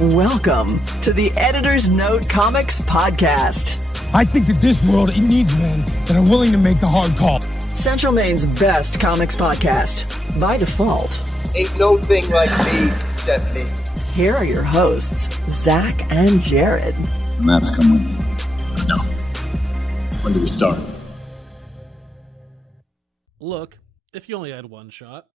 Welcome to the Editor's Note Comics Podcast. I think that this world, it needs men that are willing to make the hard call. Central Maine's best comics podcast, by default. Ain't no thing like me except me. Here are your hosts, Zach and Jared. Maps come with me. No. When do we start? Look, if you only had one shot.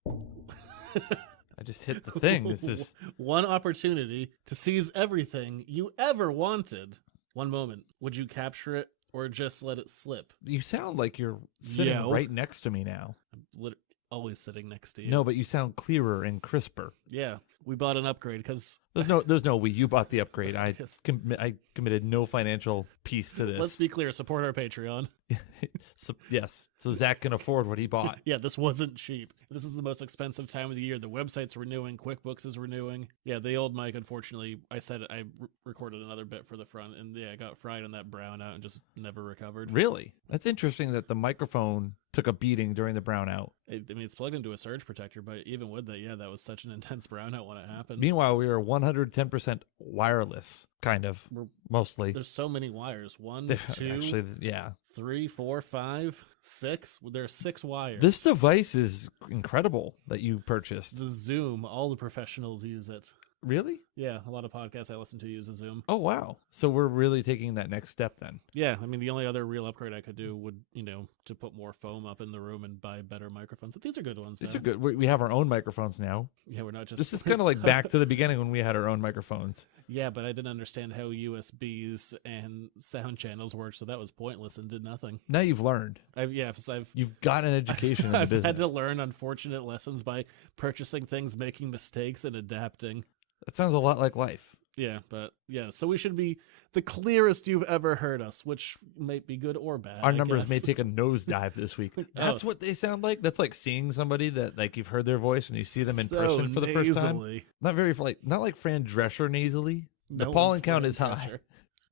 I just hit the thing. This is one opportunity to seize everything you ever wanted. One moment. Would you capture it or just let it slip? You sound like you're sitting right next to me now. I'm always sitting next to you. No, but you sound clearer and crisper. Yeah, we bought an upgrade because there's no we. You bought the upgrade. I committed no financial piece to this. Let's be clear. Support our Patreon. So Zach can afford what he bought. Yeah, this wasn't cheap. This is the most expensive time of the year. The website's renewing. QuickBooks is renewing. Yeah, the old mic, unfortunately, I said I recorded another bit for the front, and yeah, I got fried on that brownout and just never recovered. Really? That's interesting that the microphone took a beating during the brownout. It's plugged into a surge protector, but even with that, yeah, that was such an intense brownout when it happened. Meanwhile, we are 110% wireless, kind of, mostly. There's so many wires. One, two, actually, yeah. 3, 4, 5, 6. There are 6 wires. This device is incredible that you purchased. The Zoom, all the professionals use it. Really? Yeah, a lot of podcasts I listen to use a Zoom. Oh, wow. So we're really taking that next step then. Yeah, I mean, the only other real upgrade I could do would, to put more foam up in the room and buy better microphones. But these are good ones. These are good. We have our own microphones now. Yeah, we're not just... This is kind of like back to the beginning when we had our own microphones. Yeah, but I didn't understand how USBs and sound channels work, so that was pointless and did nothing. Now you've learned. You've got an education in the business. I've had to learn unfortunate lessons by purchasing things, making mistakes, and adapting. That sounds a lot like life. Yeah, but yeah, so we should be the clearest you've ever heard us, which might be good or bad. Our numbers may take a nosedive this week. That's what they sound like. That's like seeing somebody that like you've heard their voice and you see them in person for the first time. Not like Fran Drescher nasally. The pollen count is high.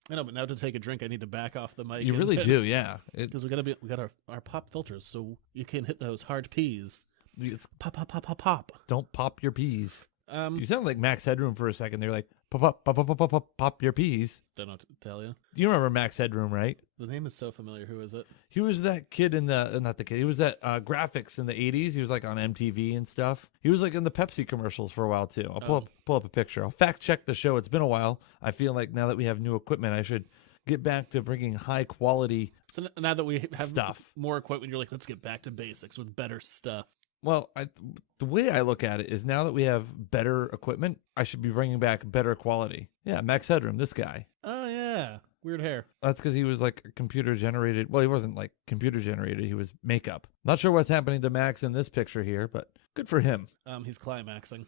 I know, but now to take a drink, I need to back off the mic. You really do, yeah. Because we got our pop filters, so you can't hit those hard P's. It's pop, pop, pop, pop, pop. Don't pop your peas. You sound like Max Headroom for a second. They're like, pop your peas. Don't know what to tell you. You remember Max Headroom, right? The name is so familiar. Who is it? He was that kid in he was that graphics in the 80s. He was like on MTV and stuff. He was like in the Pepsi commercials for a while too. I'll pull up a picture. I'll fact check the show. It's been a while. I feel like now that we have new equipment, I should get back to bringing high quality So now that we have stuff. More equipment, you're like, let's get back to basics with better stuff. Well, the way I look at it is now that we have better equipment, I should be bringing back better quality. Yeah, Max Headroom, this guy. Oh, yeah. Weird hair. That's because he was like computer generated. Well, he wasn't like computer generated. He was makeup. Not sure what's happening to Max in this picture here, but good for him. He's climaxing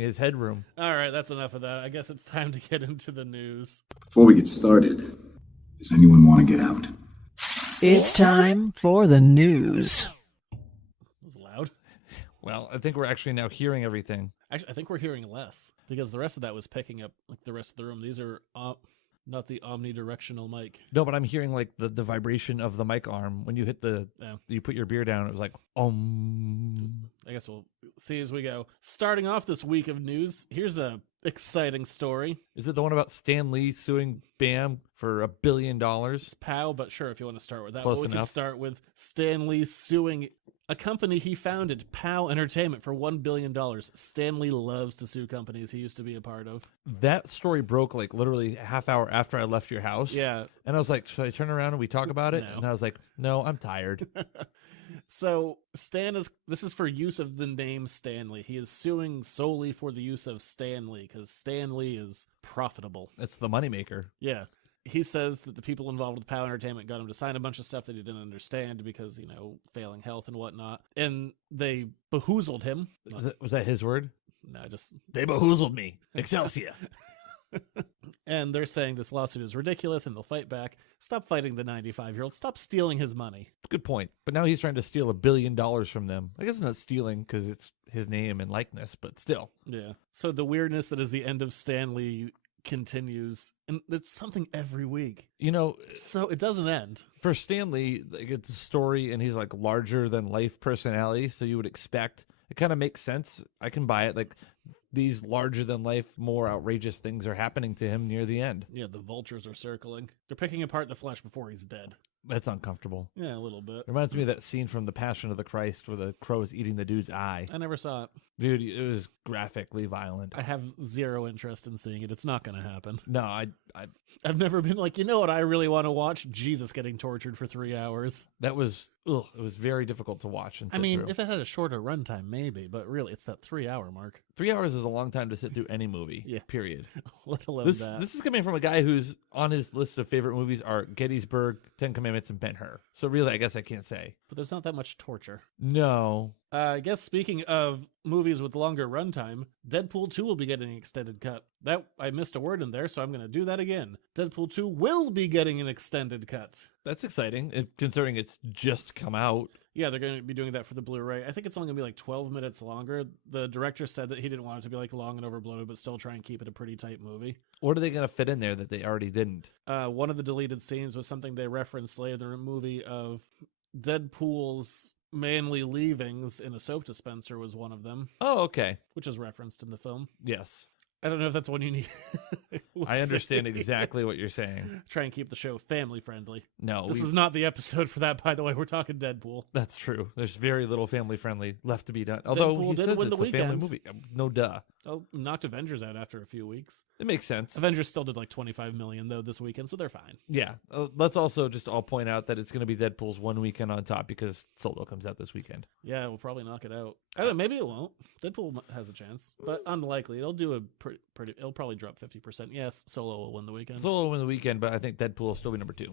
his headroom. All right, that's enough of that. I guess it's time to get into the news. Before we get started, does anyone want to get out? It's time for the news. Loud. Well, I think we're actually now hearing everything. Actually, I think we're hearing less because the rest of that was picking up like the rest of the room. These are not the omnidirectional mic. No, but I'm hearing like the vibration of the mic arm when you hit you put your beer down. It was like I guess we'll see as we go. Starting off this week of news, here's a exciting story. Is it the one about Stan Lee suing BAM for $1 billion? It's POW, but sure, if you want to start with that, Close we enough. can start with Stan Lee suing a company he founded, POW Entertainment, for $1 billion. Stan Lee loves to sue companies he used to be a part of. That story broke like literally a half hour after I left your house. Yeah. And I was like, should I turn around and we talk about it? No. And I was like, no, I'm tired. So this is for use of the name Stan Lee. He is suing solely for the use of Stan Lee because Stan Lee is profitable. It's the moneymaker. Yeah. He says that the people involved with POW Entertainment got him to sign a bunch of stuff that he didn't understand because, failing health and whatnot. And they behoozled him. Was that his word? No, They behoozled me. Excelsior. And they're saying this lawsuit is ridiculous and they'll fight back. Stop fighting the 95-year-old. Stop stealing his money. Good point. But now he's trying to steal $1 billion from them. I guess it's not stealing because it's his name and likeness, but still. Yeah. So the weirdness that is the end of Stan Lee continues, and it's something every week. So it doesn't end. For Stan Lee, like, it's a story, and he's like larger than life personality, so you would expect it kind of makes sense. I can buy it. Like these larger than life, more outrageous things are happening to him near the end. Yeah, the vultures are circling. They're picking apart the flesh before he's dead. That's uncomfortable. Yeah, a little bit. Reminds me of that scene from The Passion of the Christ where the crow is eating the dude's eye. I never saw it. Dude, it was graphically violent. I have zero interest in seeing it. It's not going to happen. No, I've never been like, you know what I really want to watch? Jesus getting tortured for 3 hours. that was, it was very difficult to watch and I sit mean, through. if it had a shorter runtime, maybe, but really, it's that 3 hour mark. 3 hours is a long time to sit through any movie. Yeah. Period. Let alone This that. this is coming from a guy who's on his list of favorite movies are Gettysburg, Ten Commandments, and Ben-Hur. So really, I guess I can't say. But there's not that much torture. No. I guess speaking of movies with longer runtime, Deadpool 2 will be getting an extended cut. That I missed a word in there, so I'm going to do that again. Deadpool 2 will be getting an extended cut. That's exciting, considering it's just come out. Yeah, they're going to be doing that for the Blu-ray. I think it's only going to be like 12 minutes longer. The director said that he didn't want it to be like long and overbloated, but still try and keep it a pretty tight movie. What are they going to fit in there that they already didn't? One of the deleted scenes was something they referenced later in the movie of Deadpool's manly leavings in a soap dispenser was one of them, Oh, okay. which is referenced in the film. Yes. I don't know if that's one you need. We'll I understand see. exactly what you're saying. Try and keep the show family friendly. No, This is not the episode for that, by the way. We're talking Deadpool. that's true. There's very little family friendly left to be done. Although Deadpool he did says win it's the a family weekend. movie. No duh. Oh, knocked Avengers out after a few weeks. It makes sense. Avengers still did like 25 million though this weekend, so they're fine. Yeah. Let's also just all point out that it's going to be Deadpool's one weekend on top because Solo comes out this weekend. Yeah, we'll probably knock it out. I don't know, maybe it won't. Deadpool has a chance, but unlikely. It'll do a pretty. It'll probably drop 50%. Yes, Solo will win the weekend. Solo will win the weekend, but I think Deadpool will still be number 2.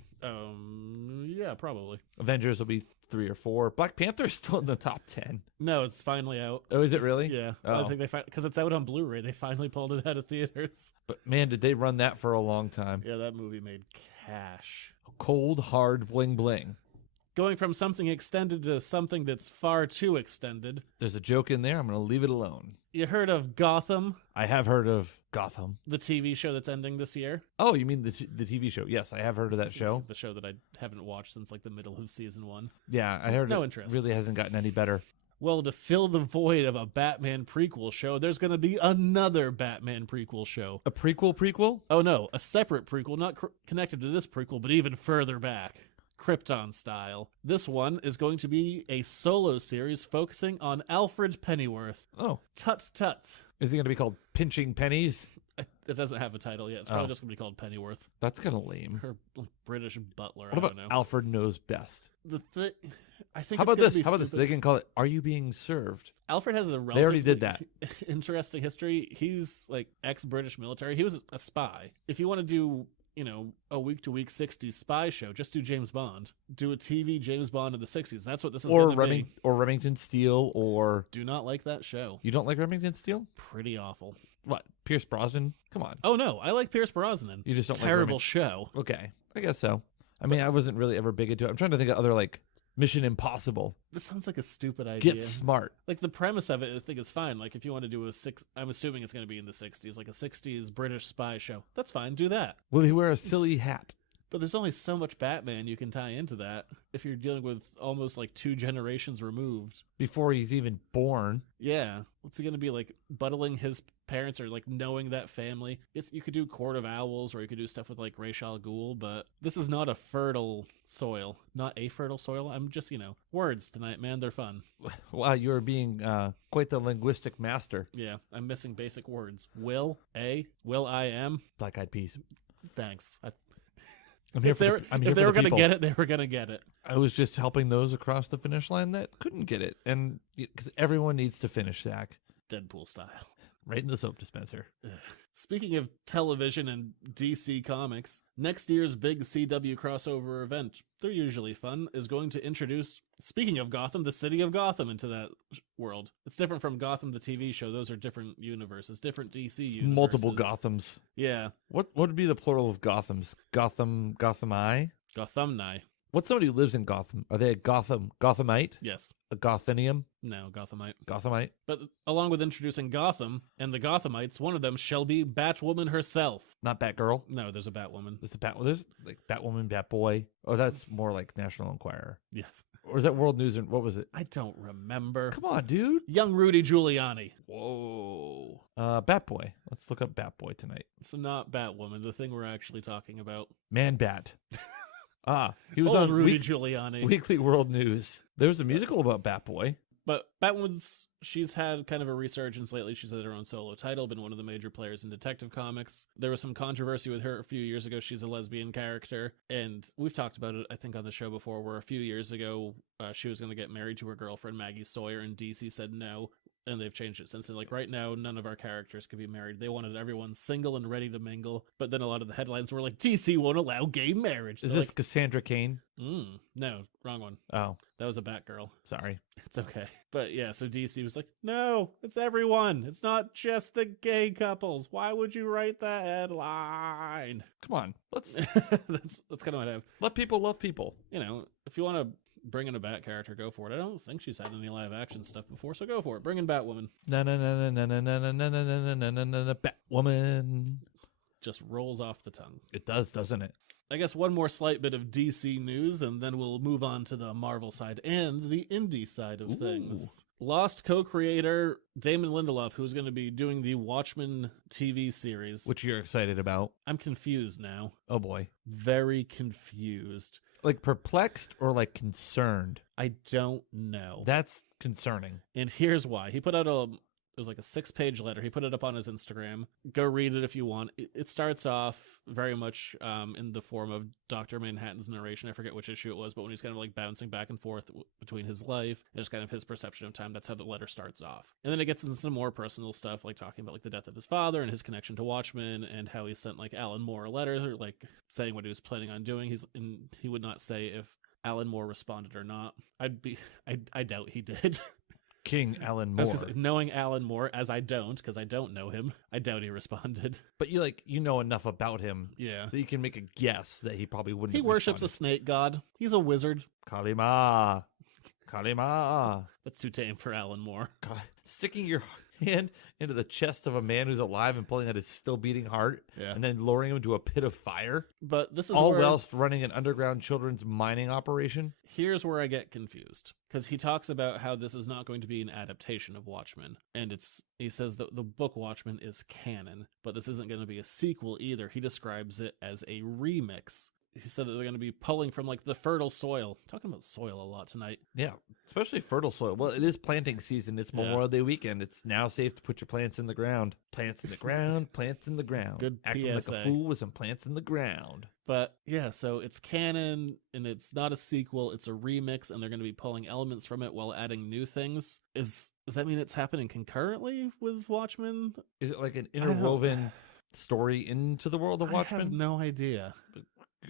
Yeah, probably. Avengers will be 3 or 4. Black Panther's still in the top 10. No, it's finally out. Oh, is it really? Yeah, Oh. I think they because it's out on Blu-ray. They finally pulled it out of theaters. But man, did they run that for a long time. Yeah, that movie made cash. Cold, hard bling bling. Going from something extended to something that's far too extended. There's a joke in there. I'm going to leave it alone. You heard of Gotham, I have heard of Gotham. the TV show that's ending this year? Oh, you mean the TV show? Yes, I have heard of that show. The show that I haven't watched since like the middle of season 1. Yeah, I heard No it interest. really hasn't gotten any better. Well, to fill the void of a Batman prequel show, there's going to be another Batman prequel show. A prequel? Oh no, a separate prequel, not connected to this prequel, but even further back. Krypton style. This one is going to be a solo series focusing on Alfred Pennyworth. Oh, Tut tut. is it going to be called Pinching Pennies? It doesn't have a title yet. It's probably Oh. just going to be called Pennyworth. That's kind of lame. Her British butler. What I about don't know. Alfred Knows Best? I think. How it's about gonna this? be How about this? stupid. They can call it Are You Being Served? Alfred has a relatively They already did that. interesting history. He's like ex-British military. He was a spy. If you want to do, a week-to-week 60s spy show, just do James Bond. Do a TV James Bond in the 60s. That's what this is Or going to be. Remington Steele, or Do not like that show. you don't like Remington Steele? Pretty awful. What? Pierce Brosnan? Come on. Oh no, I like Pierce Brosnan. You just don't like Terrible show. Okay, I guess so. I mean, I wasn't really ever big into it. I'm trying to think of other like Mission Impossible. This sounds like a stupid idea. Get smart. Like the premise of it, I think is fine. Like if you want to do I'm assuming it's going to be in the 60s, like a 60s British spy show. That's fine. Do that. Will he wear a silly hat? But there's only so much Batman you can tie into that if you're dealing with almost like 2 generations removed. Before he's even born. Yeah. What's he going to be like buttling his parents or like knowing that family? You could do Court of Owls or you could do stuff with like Ra's al Ghul, but this is not a fertile soil. Not a fertile soil. I'm just, words tonight, man. They're fun. Wow, you're being quite the linguistic master. Yeah. I'm missing basic words. Will I am. Black Eyed Peas. Thanks. I'm here If for they the, were, I'm here if for they the were going to people. get it, they were going to get it. I was just helping those across the finish line that couldn't get it. And because everyone needs to finish, Zach. Deadpool style. Right in the soap dispenser. Speaking of television and DC Comics, next year's big CW crossover event, they're usually fun, is going to introduce, speaking of Gotham, the city of Gotham into that world. It's different from Gotham, the TV show. Those are different universes, different DC universes. Multiple Gothams. Yeah. What would be the plural of Gothams? Gothami? Gothamni. What's somebody who lives in Gotham? Are they a Gothamite? Yes. A Gothanium? No, Gothamite. Gothamite? But along with introducing Gotham and the Gothamites, one of them shall be Batwoman herself. Not Batgirl? No, there's a Batwoman. There's like Batwoman, Batboy. Oh, that's more like National Enquirer. Yes. Or is that World News? And what was it? I don't remember. Come on, dude. Young Rudy Giuliani. Whoa. Batboy. Let's look up Batboy tonight. So not Batwoman, the thing we're actually talking about. Man Bat. He was Old on Rudy Giuliani. Weekly World News. There was a musical about Batboy. But she's had kind of a resurgence lately. She's had her own solo title, been one of the major players in Detective Comics. There was some controversy with her a few years ago. She's a lesbian character, and we've talked about it, I think, on the show before, where a few years ago, she was going to get married to her girlfriend, Maggie Sawyer, and DC said no, and they've changed it since. And like right now, none of our characters could be married. They wanted everyone single and ready to mingle, but then a lot of the headlines were like, DC won't allow gay marriage. Is They're this Cassandra Cain? no, wrong one. Oh, That was a Batgirl. sorry. It's okay. But yeah, so DC was like, no, it's everyone. It's not just the gay couples. Why would you write that headline? Come on. Let's That's kind of what I have. let people love people. You know, if you want to bring in a Bat character, go for it. I don't think she's had any live action stuff before, so go for it. Bring in Batwoman. Batwoman. Just rolls off the tongue. It does, doesn't it? I guess one more slight bit of DC news, and then we'll move on to the Marvel side and the indie side of things. Lost co-creator Damon Lindelof, who's going to be doing the Watchmen TV series. Which you're excited about. I'm confused now. Oh boy. Very confused. Like perplexed or like concerned? I don't know. That's concerning. And here's why. He put out it was like a 6-page letter. He put it up on his Instagram. Go read it if you want. It starts off very much in the form of Dr. Manhattan's narration. I forget which issue it was, but when he's kind of like bouncing back and forth between his life and just kind of his perception of time, that's how the letter starts off. And then it gets into some more personal stuff, like talking about like the death of his father and his connection to Watchmen and how he sent like Alan Moore a letter, like saying what he was planning on doing. He would not say if Alan Moore responded or not. I doubt he did. King Alan I was Moore. gonna say, knowing Alan Moore, as I don't, because I don't know him, I doubt he responded. But you know enough about him Yeah. that you can make a guess that he probably wouldn't He have worships a responded. snake god. He's a wizard. Kalima. Kalima. That's too tame for Alan Moore. God. Sticking your hand into the chest of a man who's alive and pulling at his still beating heart, Yeah. and then lowering him into a pit of fire, But this is all where, whilst running an underground children's mining operation. here's where I get confused. Because he talks about how this is not going to be an adaptation of Watchmen. And he says that the book Watchmen is canon, but this isn't going to be a sequel either. He describes it as a remix. He said that they're going to be pulling from like the fertile soil. Talking about soil a lot tonight. Yeah, especially fertile soil. Well, it is planting season. It's Memorial Day weekend. It's now safe to put your plants in the ground. Plants in the ground, plants in the ground. Good Acting like PSA. a fool with some plants in the ground. But yeah, so it's canon and it's not a sequel, it's a remix, and they're going to be pulling elements from it while adding new things. Does that mean it's happening concurrently with Watchmen? Is it like an don't- interwoven story into the world of I have Watchmen? no idea.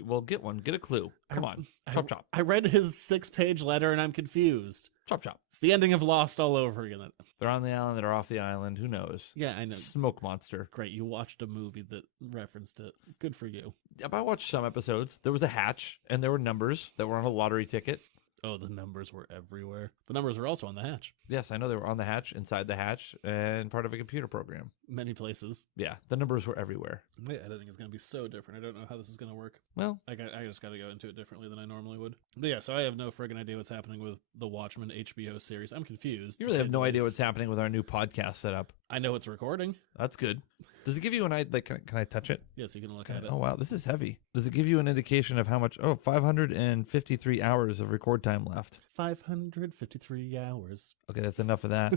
Well, get one. Get a clue. Come on. Chop, chop. I read his 6-page letter and I'm confused. Chop, chop. It's the ending of Lost all over again. They're on the island. They're off the island. Who knows? Yeah, I know. Smoke monster. Great, you watched a movie that referenced it. Good for you. I watched some episodes. There was a hatch, and there were numbers that were on a lottery ticket. Oh, the numbers were everywhere. The numbers were also on the hatch. Yes, I know they were on the hatch, inside the hatch, and part of a computer program. Many places. Yeah, the numbers were everywhere. My editing is going to be so different. I don't know how this is going to work. Well, I just got to go into it differently than I normally would. But yeah, so I have no friggin' idea what's happening with the Watchmen HBO series. I'm confused. you to really say have the no idea least. what's happening with our new podcast setup. I know it's recording. That's good. Does it give you an idea? Like, can I touch it? Yes, you can look at it. Oh, wow. This is heavy. Does it give you an indication of how much? Oh, 553 hours of record time left. 553 hours. Okay, that's enough of that.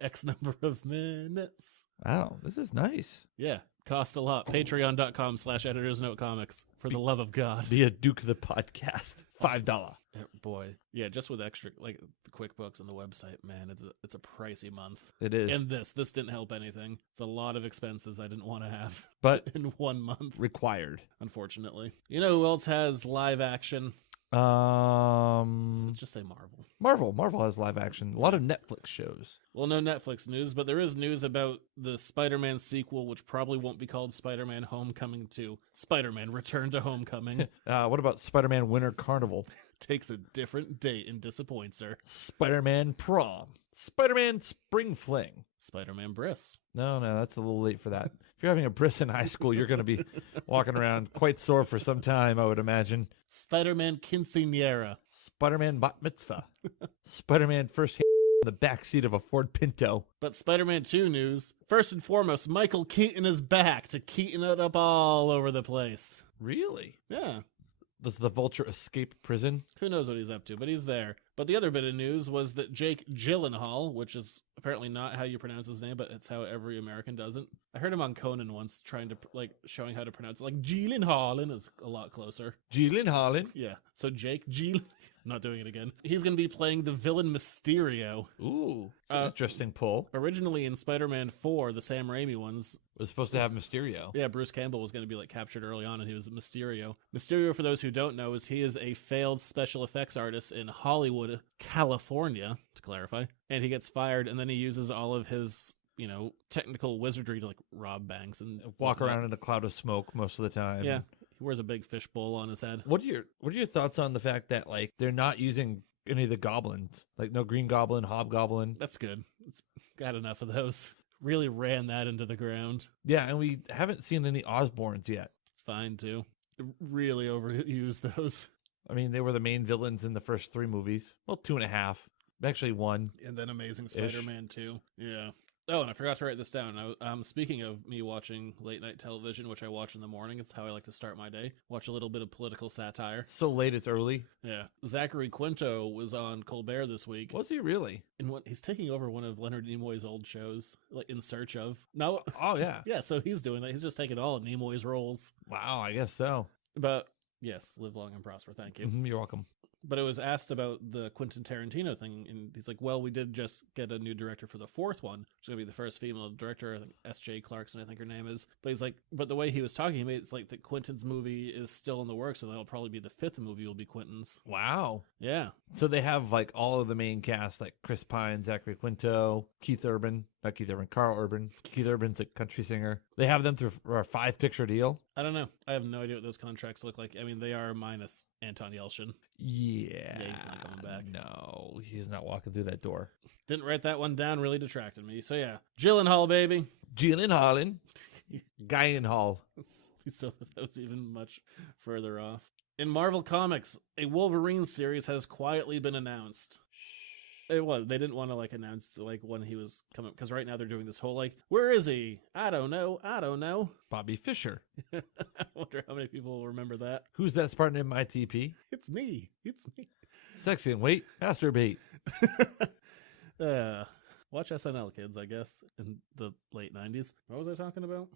X number of minutes. Wow, this is nice. Yeah, cost a lot. Patreon.com/editorsnotecomics. For the love of God. Be a Duke of the podcast. $5. Boy. Yeah, just with extra, like the QuickBooks and the website, man, it's a pricey month. It is. And this didn't help anything. It's a lot of expenses I didn't want to have But in 1 month, required. unfortunately. You know who else has live action? Let's just say Marvel. Marvel has live action. A lot of Netflix shows. Well, no Netflix news, but there is news about the Spider-Man sequel, which probably won't be called Spider-Man Homecoming 2. Spider-Man Return to Homecoming. What about Spider-Man Winter Carnival? Takes a different date and disappoints her. Spider-Man Prom. Spider-Man Spring Fling. Spider-Man Briss. No, that's a little late for that. If you're having a bris in high school, you're going to be walking around quite sore for some time, I would imagine. Spider-Man Quinceañera. Spider-Man Bat Mitzvah. Spider-Man first in the backseat of a Ford Pinto. But Spider-Man 2 news. First and foremost, Michael Keaton is back to Keaton it up all over the place. Really? Yeah. Does the Vulture escape prison? Who knows what he's up to, but he's there. But the other bit of news was that Jake Gyllenhaal, which is apparently not how you pronounce his name, but it's how every American does it. I heard him on Conan once trying to, showing how to pronounce it. Like, Gyllenhaal is a lot closer. Gyllenhaal? Yeah. So Jake not doing it again. He's going to be playing the villain Mysterio. Ooh, that's an interesting pull. Originally in Spider-Man 4, the Sam Raimi ones, Was supposed to have Mysterio. yeah, Bruce Campbell was going to be captured early on, and he was Mysterio. Mysterio, for those who don't know, he is a failed special effects artist in Hollywood, California, to clarify. And he gets fired, and then he uses all of his, technical wizardry to rob banks and Walk around in a cloud of smoke most of the time. Yeah, he wears a big fishbowl on his head. What are your thoughts on the fact that they're not using any of the goblins? No Green Goblin, Hobgoblin. That's good. It's got enough of those. Really ran that into the ground. Yeah, and we haven't seen any Osborns yet. It's fine too. Really overused those. I mean, they were the main villains in the first 3 movies. Well, 2.5. Actually, 1. And then Amazing Spider-Man 2. Yeah. Oh, and I forgot to write this down. Speaking of me watching late night television, which I watch in the morning, it's how I like to start my day. Watch a little bit of political satire. So late, it's early. Yeah. Zachary Quinto was on Colbert this week. Was he really? He's taking over one of Leonard Nimoy's old shows, In Search of. No. Oh, yeah. Yeah, so he's doing that. He's just taking all of Nimoy's roles. Wow, I guess so. But, yes, live long and prosper. Thank you. You're welcome. But it was asked about the Quentin Tarantino thing, and he's like, well, we did just get a new director for the 4th one, which is going to be the first female director, I think S.J. Clarkson, I think her name is. But he's like, but the way he was talking, he made it's like that Quentin's movie is still in the works, so that'll probably be the 5th movie will be Quentin's. Wow. Yeah. So they have all of the main cast, like Chris Pine, Zachary Quinto, Carl Urban. Keith Urban's a country singer. They have them through a 5-picture deal. I don't know. I have no idea what those contracts look like. I mean, they are minus Anton Yelchin. Yeah. He's not coming back. No, he's not walking through that door. Didn't write that one down. Really detracted me. So yeah, Gyllenhaal, baby. Gyllenhaal. Gyllenhaal. So that was even much further off. In Marvel Comics, a Wolverine series has quietly been announced. It was. They didn't want to announce when he was coming, because right now they're doing this whole where is he? I don't know. Bobby Fischer. I wonder how many people will remember that. Who's that Spartan in my TP? It's me. Sexy and wait, masturbate. Watch SNL, kids, I guess, in the late 90s. What was I talking about?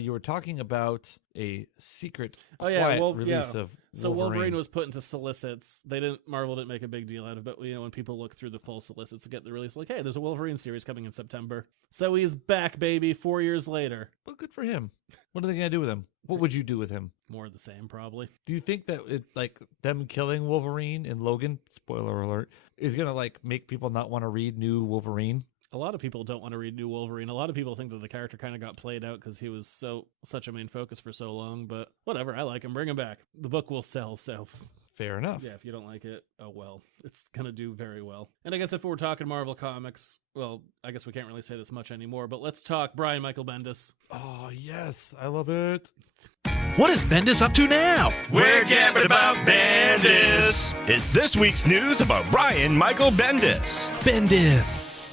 You were talking about a secret release of So Wolverine was put into solicits. Marvel didn't make a big deal out of it. But, when people look through the full solicits to get the release, hey, there's a Wolverine series coming in September. So he's back, baby, 4 years later. Well, good for him. What are they going to do with him? What would you do with him? More of the same, probably. Do you think that them killing Wolverine and Logan, spoiler alert, is going to make people not want to read new Wolverine? A lot of people don't want to read New Wolverine. A lot of people think that the character kind of got played out because he was such a main focus for so long. But whatever, I like him. Bring him back. The book will sell, so... Fair enough. Yeah, if you don't like it, oh well. It's going to do very well. And I guess if we're talking Marvel Comics, well, I guess we can't really say this much anymore, but let's talk Brian Michael Bendis. Oh, yes. I love it. What is Bendis up to now? We're gabbing about Bendis. It's this week's news about Brian Michael Bendis. Bendis.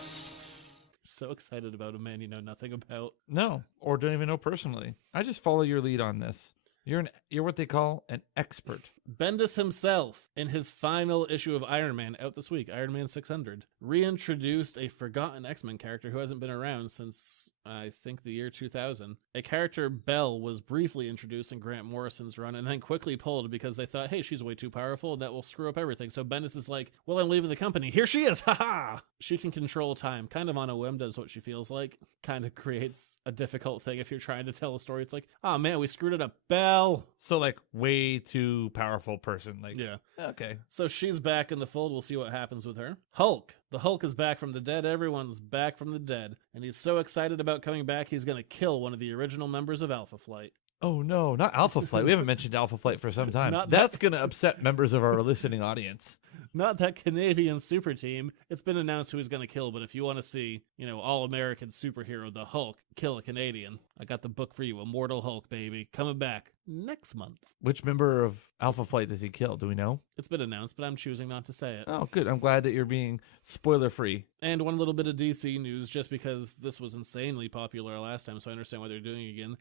So excited about a man you know nothing about. No, or don't even know personally. I just follow your lead on this. You're what they call an expert. Bendis himself, in his final issue of Iron Man out this week, Iron Man 600, reintroduced a forgotten X-Men character who hasn't been around since, I think, the year 2000. A character, Belle, was briefly introduced in Grant Morrison's run and then quickly pulled because they thought, hey, she's way too powerful and that will screw up everything. So Bendis is like, well, I'm leaving the company. Here she is. Ha-ha! She can control time. Kind of on a whim, does what she feels like. Kind of creates a difficult thing if you're trying to tell a story. It's like, oh man, we screwed it up. Belle! So way too powerful person. Yeah. Okay. So she's back in the fold. We'll see what happens with her. Hulk. The Hulk is back from the dead. Everyone's back from the dead. And he's so excited about coming back, he's going to kill one of the original members of Alpha Flight. Oh, no, not Alpha Flight. We haven't mentioned Alpha Flight for some time. That's going to upset members of our listening audience. not that Canadian super team. It's been announced who he's going to kill, but if you want to see, all-American superhero, the Hulk, kill a Canadian, I got the book for you, Immortal Hulk, baby, coming back next month. Which member of Alpha Flight does he kill? Do we know? It's been announced, but I'm choosing not to say it. Oh, good. I'm glad that you're being spoiler-free. And one little bit of DC news, just because this was insanely popular last time, so I understand why they're doing it again.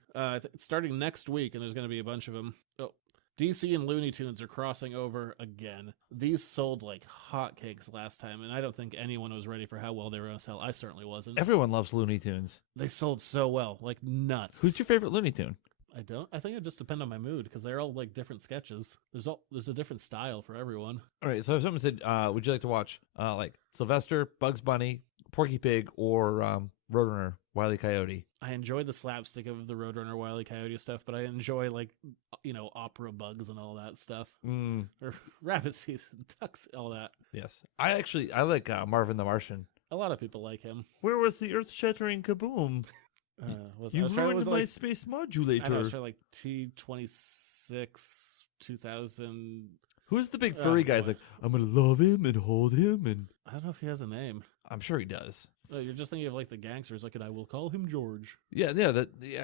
It's starting next week, and there's going to be a bunch of them. Oh, DC and Looney Tunes are crossing over again. These sold like hotcakes last time, and I don't think anyone was ready for how well they were going to sell. I certainly wasn't. Everyone loves Looney Tunes. They sold so well, like nuts. Who's your favorite Looney Tune? I think it just depends on my mood, because they're all like different sketches. There's a different style for everyone. All right, so if someone said, would you like to watch like Sylvester, Bugs Bunny, Porky Pig, or Roadrunner, Wile E. Coyote? I enjoy the slapstick of the Roadrunner, Wile E. Coyote stuff, but I enjoy opera bugs and all that stuff. Or rabbit season, ducks, all that. Yes, I like Marvin the Martian. A lot of people like him. Where was the earth-shattering kaboom? You ruined my space modulator. I know, it's like T-26 2000. Who's the big furry guy? He's like, I'm gonna love him and hold him, and I don't know if he has a name. I'm sure he does. Oh, you're just thinking of like the gangsters, like, and I will call him George. Yeah,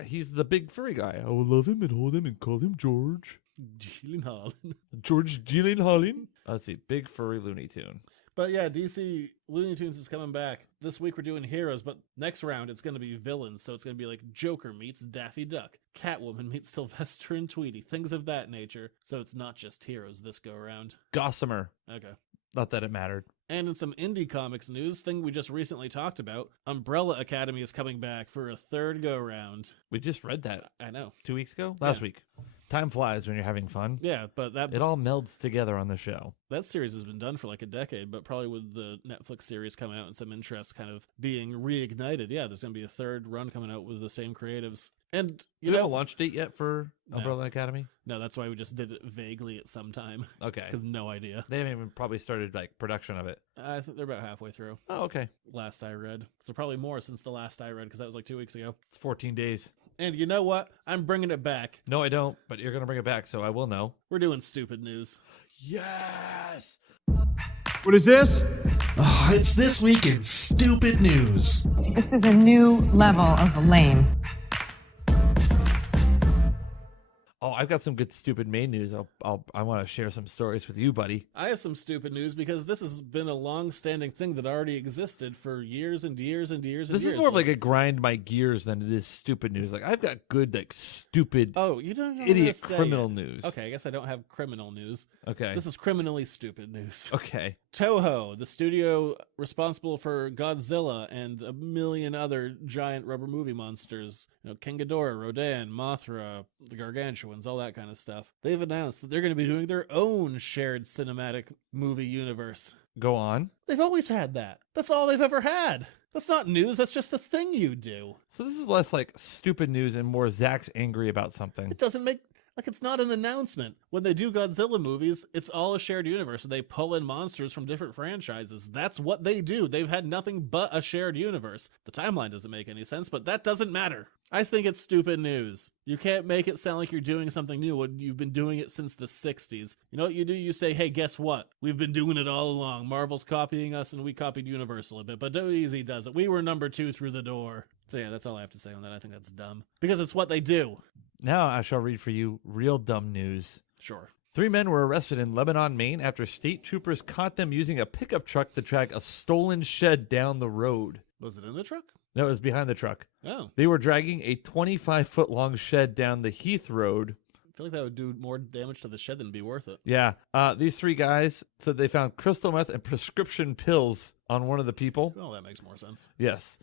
he's the big furry guy. I will love him and hold him and call him George. Gyllenhaal. George Gyllenhaal. Let's see, big furry Looney Tune. But yeah, DC Looney Tunes is coming back. This week we're doing heroes, but next round it's going to be villains. So it's going to be like Joker meets Daffy Duck, Catwoman meets Sylvester and Tweety, things of that nature. So it's not just heroes this go around. Gossamer. Okay. Not that it mattered. And in some indie comics news, thing we just recently talked about, Umbrella Academy is coming back for a third go round. We just read that. I know. 2 weeks ago? Last week. Time flies when you're having fun. Yeah, but it all melds together on the show. That series has been done for like a decade, but probably with the Netflix series coming out and some interest kind of being reignited, yeah, there's going to be a third run coming out with the same creatives. And do you have a launch date yet for Umbrella Academy? No, that's why we just did it vaguely at some time. Okay. Because no idea. They haven't even probably started like production of it. I think they're about halfway through. Oh, okay. Last I read. So probably more since the last I read, because that was like 2 weeks ago. It's 14 days. And you know what? I'm bringing it back. No, I don't, but you're going to bring it back, so I will know. We're doing stupid news. Yes! What is this? Oh, it's This Week in Stupid News. This is a new level of lame. Oh, I've got some good stupid main news. I want to share some stories with you, buddy. I have some stupid news because this has been a long-standing thing that already existed for years and years and years and years. This is more of like a grind my gears than it is stupid news. Like I've got good, like stupid, you don't idiot criminal news. Okay, I guess I don't have criminal news. Okay. This is criminally stupid news. Okay. Toho, the studio responsible for Godzilla and a million other giant rubber movie monsters, King Ghidorah, Rodan, Mothra, the Gargantuans, all that kind of stuff. They've announced that they're going to be doing their own shared cinematic movie universe. Go on. They've always had that. That's all they've ever had. That's not news. That's just a thing you do. So this is less like stupid news and more Zach's angry about something. It doesn't make... it's not an announcement. When they do Godzilla movies, it's all a shared universe, and they pull in monsters from different franchises. That's what they do. They've had nothing but a shared universe. The timeline doesn't make any sense, but that doesn't matter. I think it's stupid news. You can't make it sound like you're doing something new when you've been doing it since the 60s. You know what you do? You say, hey, guess what? We've been doing it all along. Marvel's copying us, and we copied Universal a bit, but no easy does it. We were number 2 through the door. So yeah, that's all I have to say on that. I think that's dumb. Because it's what they do. Now I shall read for you real dumb news. Sure. 3 men were arrested in Lebanon, Maine after state troopers caught them using a pickup truck to drag a stolen shed down the road. Was it in the truck? No, it was behind the truck. Oh. They were dragging a 25-foot-long shed down the Heath Road. I feel like that would do more damage to the shed than be worth it. Yeah. These 3 guys said they found crystal meth and prescription pills on one of the people. Oh, that makes more sense. Yes.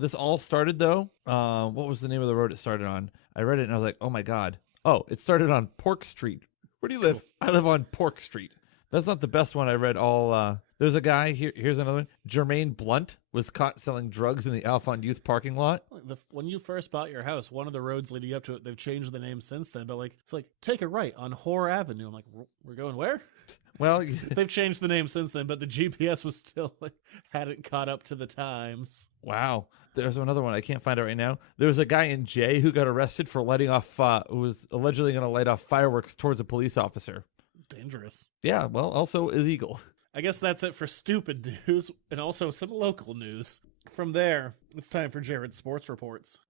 This all started, though. What was the name of the road it started on? I read it and I was like, oh my God. Oh, it started on Pork Street. Where do you live? Cool. I live on Pork Street. That's not the best one I read all. There's a guy, here's another one. Jermaine Blunt was caught selling drugs in the Alphon Youth parking lot. When you first bought your house, one of the roads leading up to it, they've changed the name since then. But it's like, take a right on Whore Avenue. I'm like, we're going where? Well, they've changed the name since then, but the GPS was still hadn't caught up to the times. Wow. There's another one. I can't find it right now. There was a guy in Jay who got arrested for lighting off, who was allegedly going to light off fireworks towards a police officer. Dangerous. Yeah, well, also illegal. I guess that's it for stupid news and also some local news. From there, it's time for Jared's sports reports.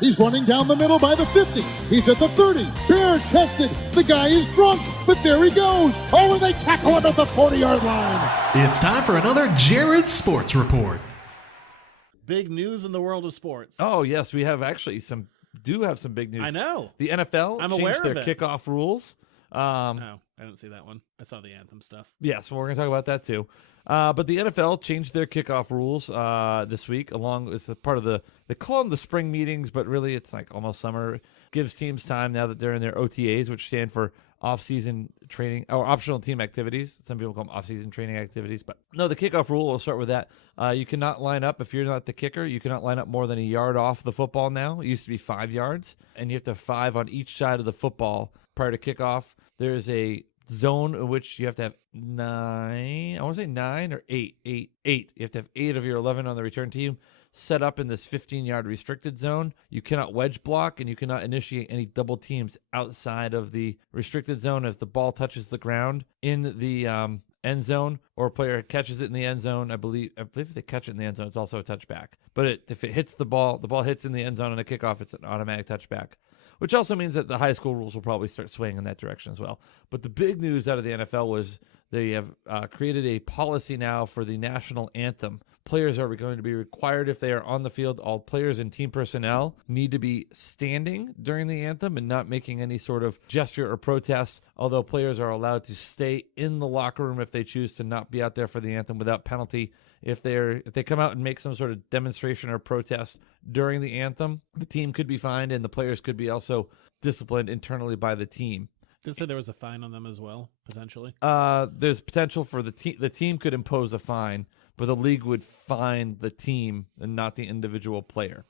He's running down the middle by the 50. He's at the 30. Bare-chested. The guy is drunk, but there he goes. Oh, and they tackle him at the 40-yard line. It's time for another Jared Sports Report. Big news in the world of sports. Oh, yes, we have actually some big news. I know. The NFL I'm aware changed their of it. kickoff rules. No, I didn't see that one. I saw the anthem stuff. Yes, well, we're going to talk about that too. But the NFL changed their kickoff rules this week. It's a part of they call them the spring meetings, but really it's like almost summer. Gives teams time now that they're in their OTAs, which stand for off-season training or optional team activities. Some people call them off-season training activities, but no, the kickoff rule. We'll start with that. You cannot line up if you're not the kicker. You cannot line up more than a yard off the football now. It used to be 5 yards, and you have to have 5 on each side of the football prior to kickoff. There is a zone in which you have to have 9. I want to say 9 or 8. 8. You have to have 8 of your 11 on the return team set up in this 15-yard restricted zone. You cannot wedge block, and you cannot initiate any double teams outside of the restricted zone if the ball touches the ground in the end zone or a player catches it in the end zone. I believe if they catch it in the end zone, it's also a touchback. But if it hits the ball hits in the end zone on a kickoff, it's an automatic touchback. Which also means that the high school rules will probably start swaying in that direction as well. But the big news out of the NFL was they have created a policy now for the national anthem. Players are going to be required, if they are on the field, all players and team personnel need to be standing during the anthem and not making any sort of gesture or protest, although players are allowed to stay in the locker room if they choose to not be out there for the anthem without penalty. If they come out and make some sort of demonstration or protest during the anthem, the team could be fined and the players could be also disciplined internally by the team. Did it say there was a fine on them as well, potentially? There's potential for the team. The team could impose a fine, but the league would fine the team and not the individual player.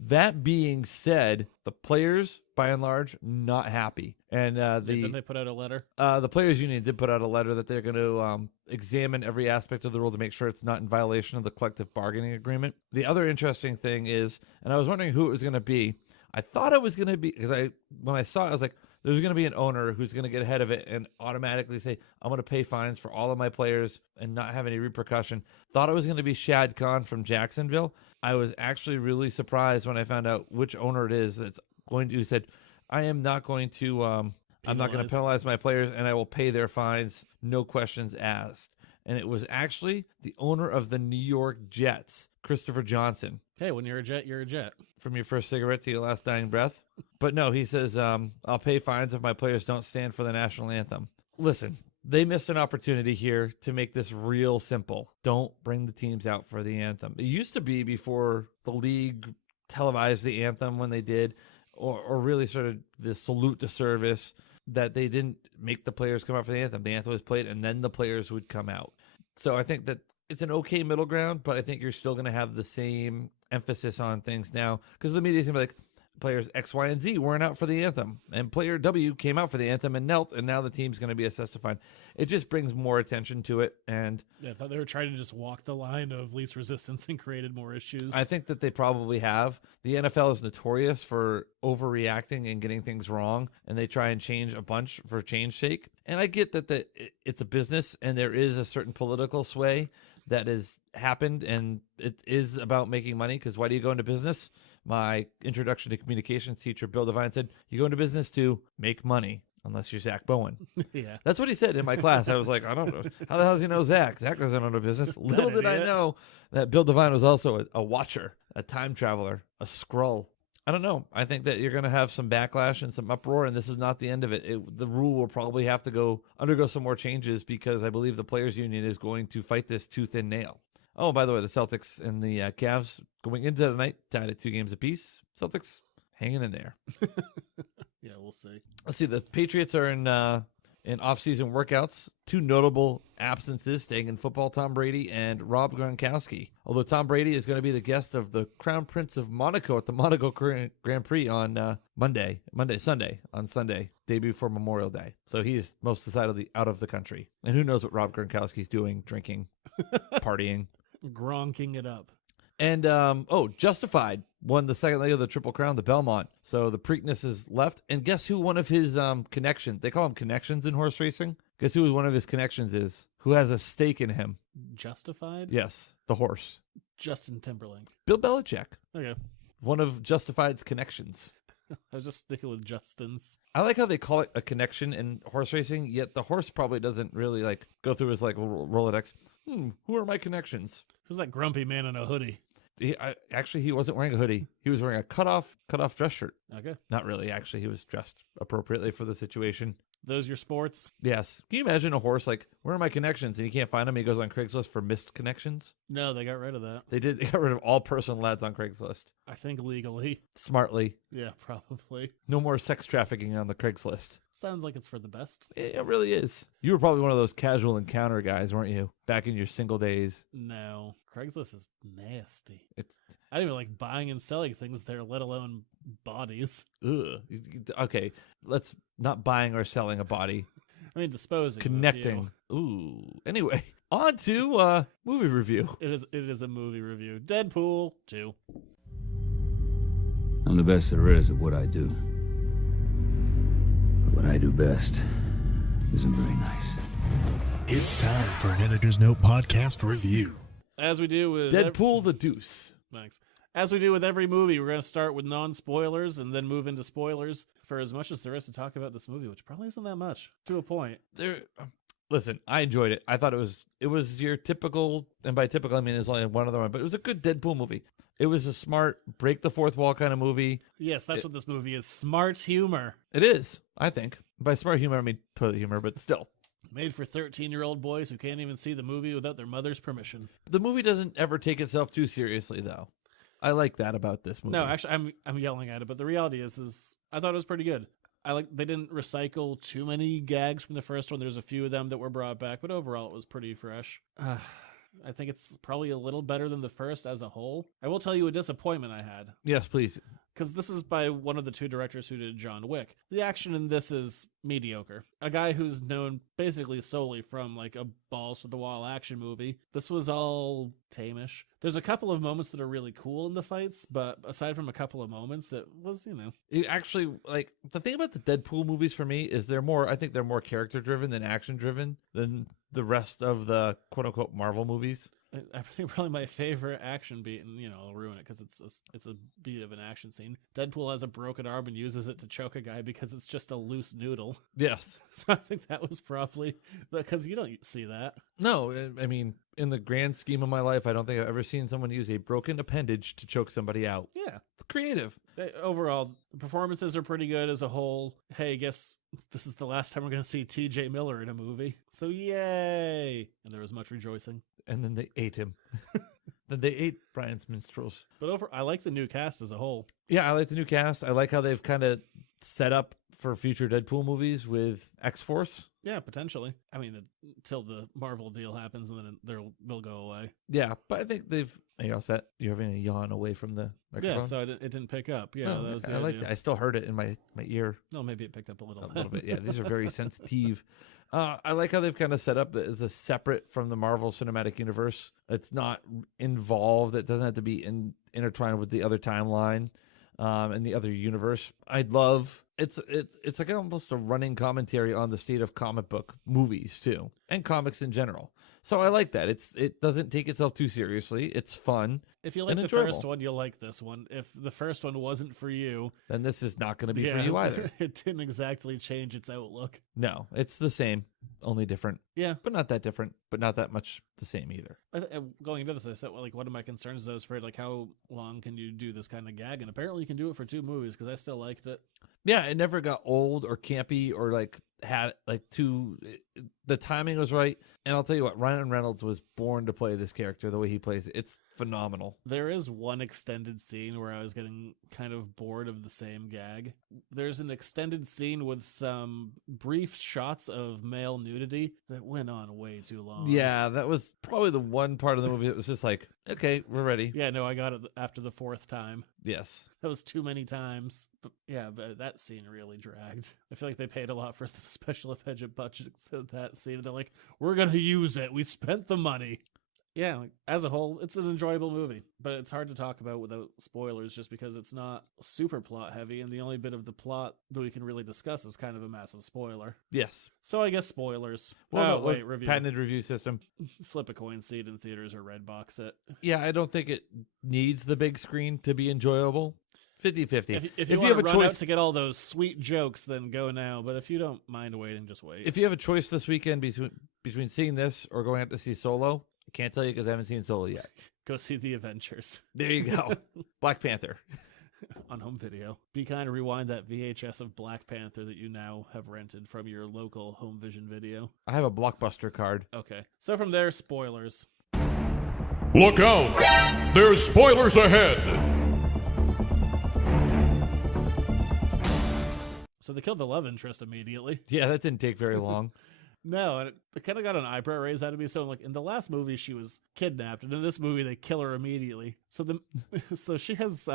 That being said, the players, by and large, not happy. And didn't they put out a letter? The players' union did put out a letter that they're going to examine every aspect of the rule to make sure it's not in violation of the collective bargaining agreement. The other interesting thing is, and I was wondering who it was going to be. I thought it was going to be, because when I saw it, I was like, there's going to be an owner who's going to get ahead of it and automatically say, I'm going to pay fines for all of my players and not have any repercussion. Thought it was going to be Shad Khan from Jacksonville. I was actually really surprised when I found out which owner it is that's going to, who said, I am not going to, I'm not going to penalize my players and I will pay their fines, no questions asked. And it was actually the owner of the New York Jets, Christopher Johnson. Hey, when you're a Jet, you're a Jet. From your first cigarette to your last dying breath. But no, he says, I'll pay fines if my players don't stand for the national anthem. Listen, they missed an opportunity here to make this real simple. Don't bring the teams out for the anthem. It used to be before the league televised the anthem when they did, or really sort of the salute to service, that they didn't make the players come out for the anthem. The anthem was played, and then the players would come out. So I think that it's an okay middle ground, but I think you're still going to have the same emphasis on things now, because the media's going to be like, players X, Y, and Z weren't out for the anthem, and player W came out for the anthem and knelt, and now the team's going to be assessed a fine. It just brings more attention to it, and yeah, I thought they were trying to just walk the line of least resistance and created more issues. I think that they probably have. The NFL is notorious for overreacting and getting things wrong, and they try and change a bunch for change's sake. And I get that it's a business, and there is a certain political sway that has happened, and it is about making money, because why do you go into business? My introduction to communications teacher, Bill Devine, said, you go into business to make money, unless you're Zach Bowen. Yeah. That's what he said in my class. I was like, I don't know. How the hell does he know Zach? Zach doesn't own a business. Little did I know that Bill Devine was also a watcher, a time traveler, a Skrull. I don't know. I think that you're going to have some backlash and some uproar, and this is not the end of it. The rule will probably have to undergo some more changes, because I believe the players' union is going to fight this tooth and nail. Oh, by the way, the Celtics and the Cavs going into the night tied at 2 games apiece. Celtics hanging in there. Yeah, we'll see. Let's see. The Patriots are in off-season workouts. 2 notable absences staying in football: Tom Brady and Rob Gronkowski. Although Tom Brady is going to be the guest of the Crown Prince of Monaco at the Monaco Grand Prix on Sunday, day before Memorial Day. So he is most decidedly out of the country. And who knows what Rob Gronkowski's doing, drinking, partying. Gronking it up. And, Justified won the second leg of the Triple Crown, the Belmont. So the Preakness is left. And guess who one of his connections, they call them connections in horse racing. Guess who one of his connections is? who has a stake in him. Justified? Yes, the horse. Justin Timberlake. Bill Belichick. Okay. One of Justified's connections. I was just sticking with Justin's. I like how they call it a connection in horse racing, yet the horse probably doesn't really like go through his like Rolodex. Who are my connections? Who's that grumpy man in a hoodie? He wasn't wearing a hoodie. He was wearing a cut off dress shirt. Okay. Not really, actually. He was dressed appropriately for the situation. Those your sports? Yes. Can you imagine a horse like, where are my connections? And he can't find them. He goes on Craigslist for missed connections. No, they got rid of that. They did. They got rid of all personal ads on Craigslist. I think legally. Smartly. Yeah, probably. No more sex trafficking on the Craigslist. Sounds like it's for the best. It really is. You were probably one of those casual encounter guys, weren't you? Back in your single days. No. Craigslist is nasty. It's I don't even like buying and selling things there, let alone bodies. ugh. Okay, let's not buying or selling a body. I mean, disposing. Connecting. Ooh. Anyway, on to movie review. It is a movie review. Deadpool 2. I'm the best there is at what I do. But what I do best isn't very nice. It's time for an Editor's Note podcast review. As we do with Deadpool the Deuce. Thanks. As we do with every movie, we're going to start with non-spoilers and then move into spoilers for as much as there is to talk about this movie, which probably isn't that much, to a point. Listen, I enjoyed it. I thought it was your typical, and by typical I mean there's only one other one, but it was a good Deadpool movie. It was a smart, break the fourth wall kind of movie. Yes, that's what this movie is. Smart humor. It is, I think. By smart humor, I mean toilet humor, but still. Made for 13-year-old boys who can't even see the movie without their mother's permission. The movie doesn't ever take itself too seriously, though. I like that about this movie. No, actually, I'm yelling at it, but the reality is I thought it was pretty good. They didn't recycle too many gags from the first one. There's a few of them that were brought back, but overall it was pretty fresh. I think it's probably a little better than the first as a whole. I will tell you a disappointment I had. Yes, please. Because this is by one of the two directors who did John Wick. The action in this is mediocre. A guy who's known basically solely from like a balls to the wall action movie. This was all tame-ish. There's a couple of moments that are really cool in the fights, but aside from a couple of moments, it was, It actually, like, the thing about the Deadpool movies for me is I think they're more character-driven than action-driven than the rest of the quote-unquote Marvel movies. I think probably my favorite action beat, and I'll ruin it because it's a beat of an action scene. Deadpool has a broken arm and uses it to choke a guy because it's just a loose noodle. Yes. So I think that was probably because you don't see that. No, I mean, in the grand scheme of my life, I don't think I've ever seen someone use a broken appendage to choke somebody out. Yeah. It's creative. Overall, the performances are pretty good as a whole. Hey, I guess this is the last time we're going to see TJ Miller in a movie. So yay! And there was much rejoicing. And then they ate him. Then they ate Brian's minstrels. But I like the new cast as a whole. Yeah, I like the new cast. I like how they've kind of set up for future Deadpool movies with X-Force. Yeah, potentially. I mean, until the Marvel deal happens, and then they'll go away. Yeah, but I think are you all set? You're having a yawn away from the microphone? Yeah, so it didn't pick up. Yeah, that was the I idea. liked it. I still heard it in my ear. No, maybe it picked up a little. A little bit, yeah. These are very sensitive. I like how they've kind of set up as a separate from the Marvel Cinematic Universe. It's not involved. It doesn't have to be intertwined with the other timeline and the other universe. I'd love. It's like almost a running commentary on the state of comic book movies too, and comics in general. So I like that. It doesn't take itself too seriously. It's fun. If you like the first one, you'll like this one. If the first one wasn't for you, then this is not going to be for you either. It didn't exactly change its outlook. No, it's the same, only different. Yeah, but not that different, but not that much the same either. Going into this, I said, one of my concerns is I was afraid, how long can you do this kind of gag? And apparently you can do it for 2 movies because I still liked it. Yeah, it never got old or campy or had the timing was right. And I'll tell you what, Ryan Reynolds was born to play this character the way he plays it. It's phenomenal. There is one extended scene where I was getting kind of bored of the same gag. There's an extended scene with some brief shots of male nudity that went on way too long. Yeah, that was probably the one part of the movie that was just like, okay, we're ready. Yeah, no, I got it after the 4th time. Yes. That was too many times. But that scene really dragged. I feel like they paid a lot for the special effect budgets of that scene. They're like, we're going to use it. We spent the money. yeah, like, as a whole, it's an enjoyable movie, but it's hard to talk about without spoilers just because it's not super plot heavy, and the only bit of the plot that we can really discuss is kind of a massive spoiler. Yes. So I guess spoilers. Well, wait, review. Patented review system. Flip a coin, see it in theaters or Redbox it. Yeah, I don't think it needs the big screen to be enjoyable. 50-50. If you have a choice to get all those sweet jokes, then go now. But if you don't mind waiting, just wait. If you have a choice this weekend between seeing this or going out to see Solo, I can't tell you because I haven't seen Solo yet. Go see The Avengers. There you go. Black Panther. On home video. Be kind to rewind that VHS of Black Panther that you now have rented from your local home vision video. I have a Blockbuster card. Okay. So from there, spoilers. Look out! There's spoilers ahead! So they killed the love interest immediately. Yeah, that didn't take very long. No, and it kind of got an eyebrow raise out of me. So like in the last movie, she was kidnapped, and in this movie, they kill her immediately. So she has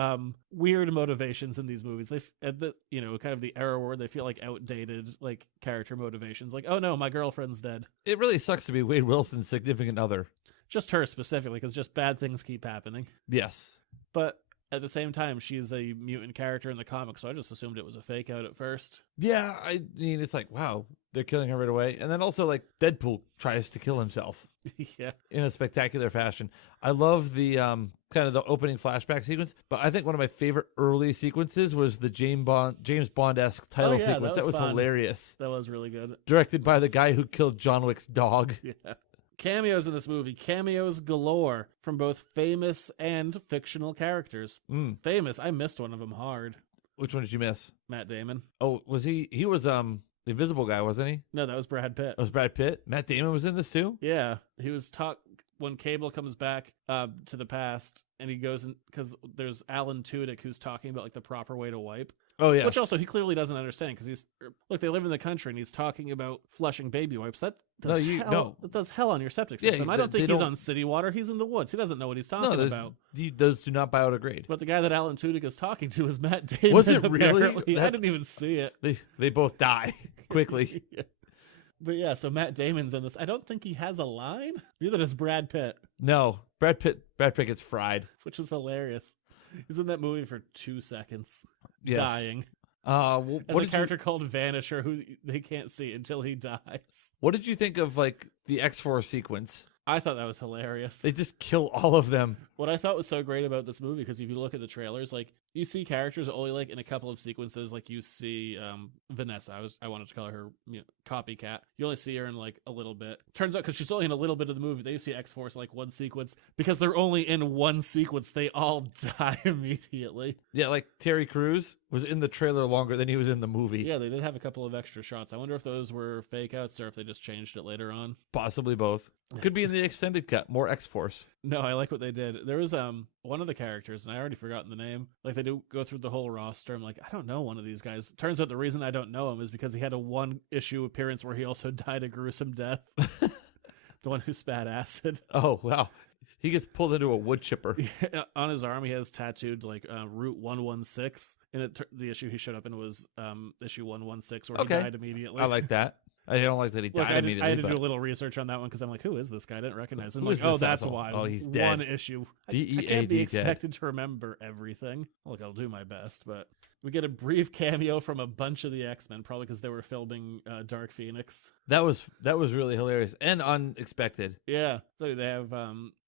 weird motivations in these movies. They kind of the era where they feel like outdated like character motivations. Like, oh no, my girlfriend's dead. It really sucks to be Wade Wilson's significant other. Just her specifically, because just bad things keep happening. Yes, but at the same time, she's a mutant character in the comics, so I just assumed it was a fake out at first. Yeah, I mean, it's like, wow, they're killing her right away. And then also, like, Deadpool tries to kill himself. Yeah. In a spectacular fashion. I love the kind of the opening flashback sequence, but I think one of my favorite early sequences was the James Bond-esque title sequence. That was hilarious. That was really good. Directed by the guy who killed John Wick's dog. Yeah. Cameos in this movie. Cameos galore from both famous and fictional characters. Famous. I missed one of them hard. Which one did you miss? Matt Damon. Oh, was he? He was the Invisible Guy, wasn't he? No, that was Brad Pitt. That was Brad Pitt? Matt Damon was in this too? Yeah. He was when Cable comes back to the past, and he goes in, because there's Alan Tudyk who's talking about like the proper way to wipe. Oh, yeah. Which also he clearly doesn't understand, because they live in the country and he's talking about flushing baby wipes. That does hell on your septic system. I don't think he's on city water. He's in the woods. He doesn't know what he's talking about. Those do not biodegrade. But the guy that Alan Tudyk is talking to is Matt Damon. Was it really? I didn't even see it. They both die quickly. Yeah. But yeah, so Matt Damon's in this. I don't think he has a line. Neither does Brad Pitt. No, Brad Pitt gets fried. Which is hilarious. He's in that movie for 2 seconds. Yes. Dying. As a character called Vanisher, who they can't see until he dies. What did you think of like the X-Force sequence? I thought that was hilarious. They just kill all of them. What I thought was so great about this movie, because if you look at the trailers, like you see characters only like in a couple of sequences. Like you see Vanessa. I wanted to call her copycat. You only see her in like a little bit. Turns out because she's only in a little bit of the movie, they see X-Force like one sequence. Because they're only in one sequence, they all die immediately. Yeah, like Terry Crews was in the trailer longer than he was in the movie. Yeah, they did have a couple of extra shots. I wonder if those were fake outs or if they just changed it later on. Possibly both. Could be in the extended cut. More X-Force. No, I like what they did. There was one of the characters, and I already forgotten the name. Like they do go through the whole roster. I'm like, I don't know one of these guys. Turns out the reason I don't know him is because he had a one-issue appearance where he also died a gruesome death. The one who spat acid. Oh, wow. He gets pulled into a wood chipper. Yeah, on his arm, he has tattooed like Route 116. And the issue he showed up in was issue 116, where he died immediately. I like that. I don't like that he died immediately. I had to do a little research on that one because I'm like, who is this guy? I didn't recognize him. I'm like, oh, that's why. Oh, he's dead. One issue. I can't be expected to remember everything. Look, I'll do my best, but we get a brief cameo from a bunch of the X-Men, probably because they were filming Dark Phoenix. That was really hilarious and unexpected. Yeah. So they have